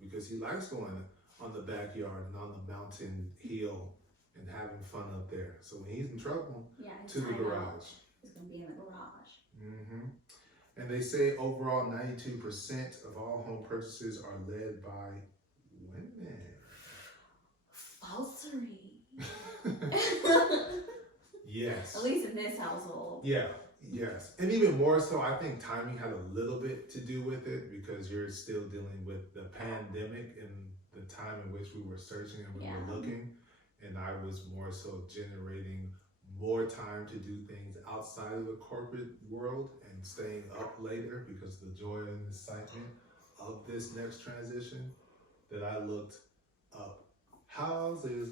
because he likes going on the backyard and on the mountain hill and having fun up there. So when he's in trouble, to the garage. It's gonna be in the garage. And they say overall 92% of all home purchases are led by women. Falsery. Yes. At least in this household. Yeah, yes. And even more so, I think timing had a little bit to do with it, because you're still dealing with the pandemic and the time in which we were searching and we were looking. And I was more so generating more time to do things outside of the corporate world and staying up later, because the joy and excitement of this next transition, that I looked up houses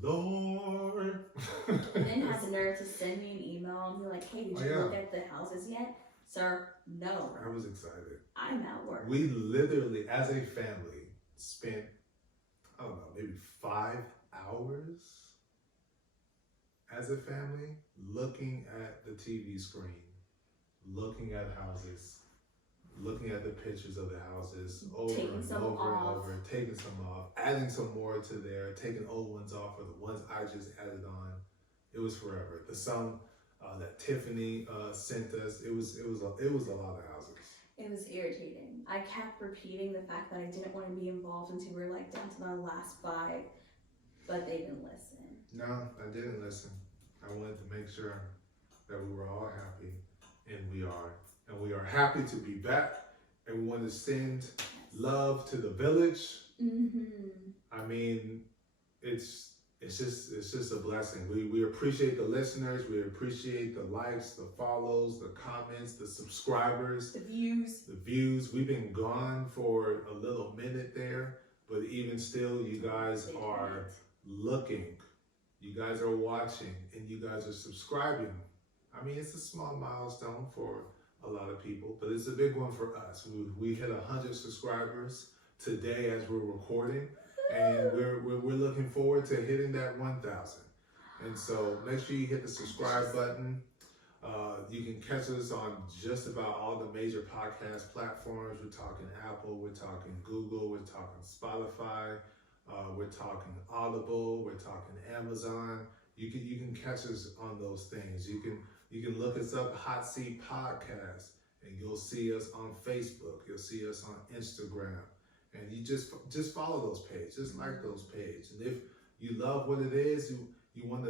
galore. And then had the nerve to send me an email and be like, hey, did you look at the houses yet? Sir, no. I was excited. I'm at work. We literally, as a family, spent, I don't know, maybe 5 hours as a family looking at the TV screen, looking at houses, looking at the pictures of the houses over and over and over, taking some off, adding some more to there, taking old ones off, or the ones I just added on. It was forever. The song that Tiffany sent us, it was a lot of houses. It was irritating. I kept repeating the fact that I didn't want to be involved until we were like down to the last 5, but they didn't listen. No, I didn't listen. I wanted to make sure that we were all happy, and we are. And we are happy to be back, and we want to send love to the village. I mean, it's just a blessing. We appreciate the listeners. We appreciate the likes, the follows, the comments, the subscribers, the views. We've been gone for a little minute there, but even still, you guys are looking. You guys are watching, and you guys are subscribing. I mean, it's a small milestone for a lot of people, but it's a big one for us. We hit 100 subscribers today as we're recording, and we're looking forward to hitting that 1,000. And so make sure you hit the subscribe button. You can catch us on just about all the major podcast platforms. We're talking Apple, we're talking Google, we're talking Spotify, we're talking Audible, we're talking Amazon. You can catch us on those things. You can look us up, HOTC Podcast, and you'll see us on Facebook. You'll see us on Instagram, and you just follow those pages, just like those pages. And if you love what it is, you want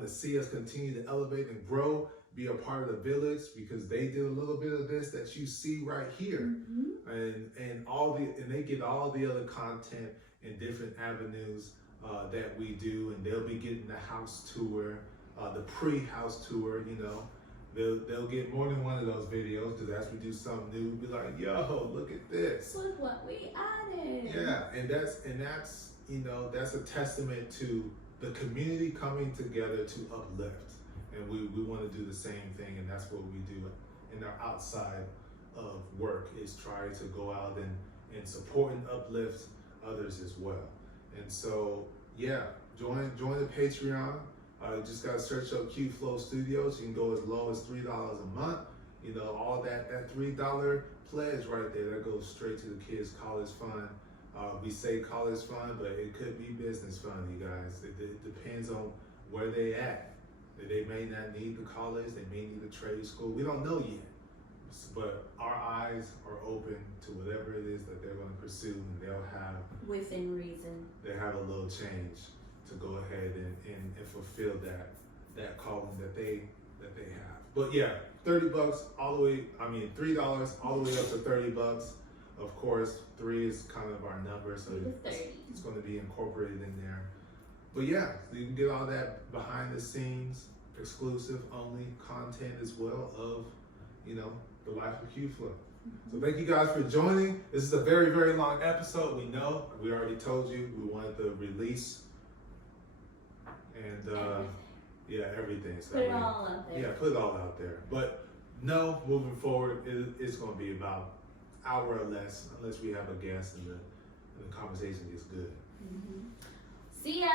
to see us continue to elevate and grow, be a part of the village, because they did a little bit of this that you see right here, and they get all the other content in different avenues that we do, and they'll be getting the house tour, the pre-house tour. They'll get more than one of those videos, because as we do something new, we'll be like, yo, look at this. Look what we added. Yeah, and that's a testament to the community coming together to uplift. And we want to do the same thing, and that's what we do in our outside of work, is try to go out and support and uplift others as well. And so, yeah, join the Patreon. Just got to search up Q FLO Studios. You can go as low as $3 a month. All that $3 pledge right there, that goes straight to the kids' college fund. We say college fund, but it could be business fund, you guys. It depends on where they at. They may not need the college, they may need a trade school. We don't know yet. But our eyes are open to whatever it is that they're going to pursue, and they'll have, within reason, they have a little change to go ahead and fulfill that calling that they have. But yeah, $30 all the way, $3 all the way up to $30. Of course, 3 is kind of our number, so it's going to be incorporated in there. But yeah, you can get all that behind the scenes, exclusive only content as well of, the life of Q FLO. So thank you guys for joining. This is a very, very long episode. We know, we already told you, we wanted to release and everything. So put it all out there. Yeah, put it all out there. But no, moving forward, it's going to be about an hour or less, unless we have a guest and the conversation gets good. See ya.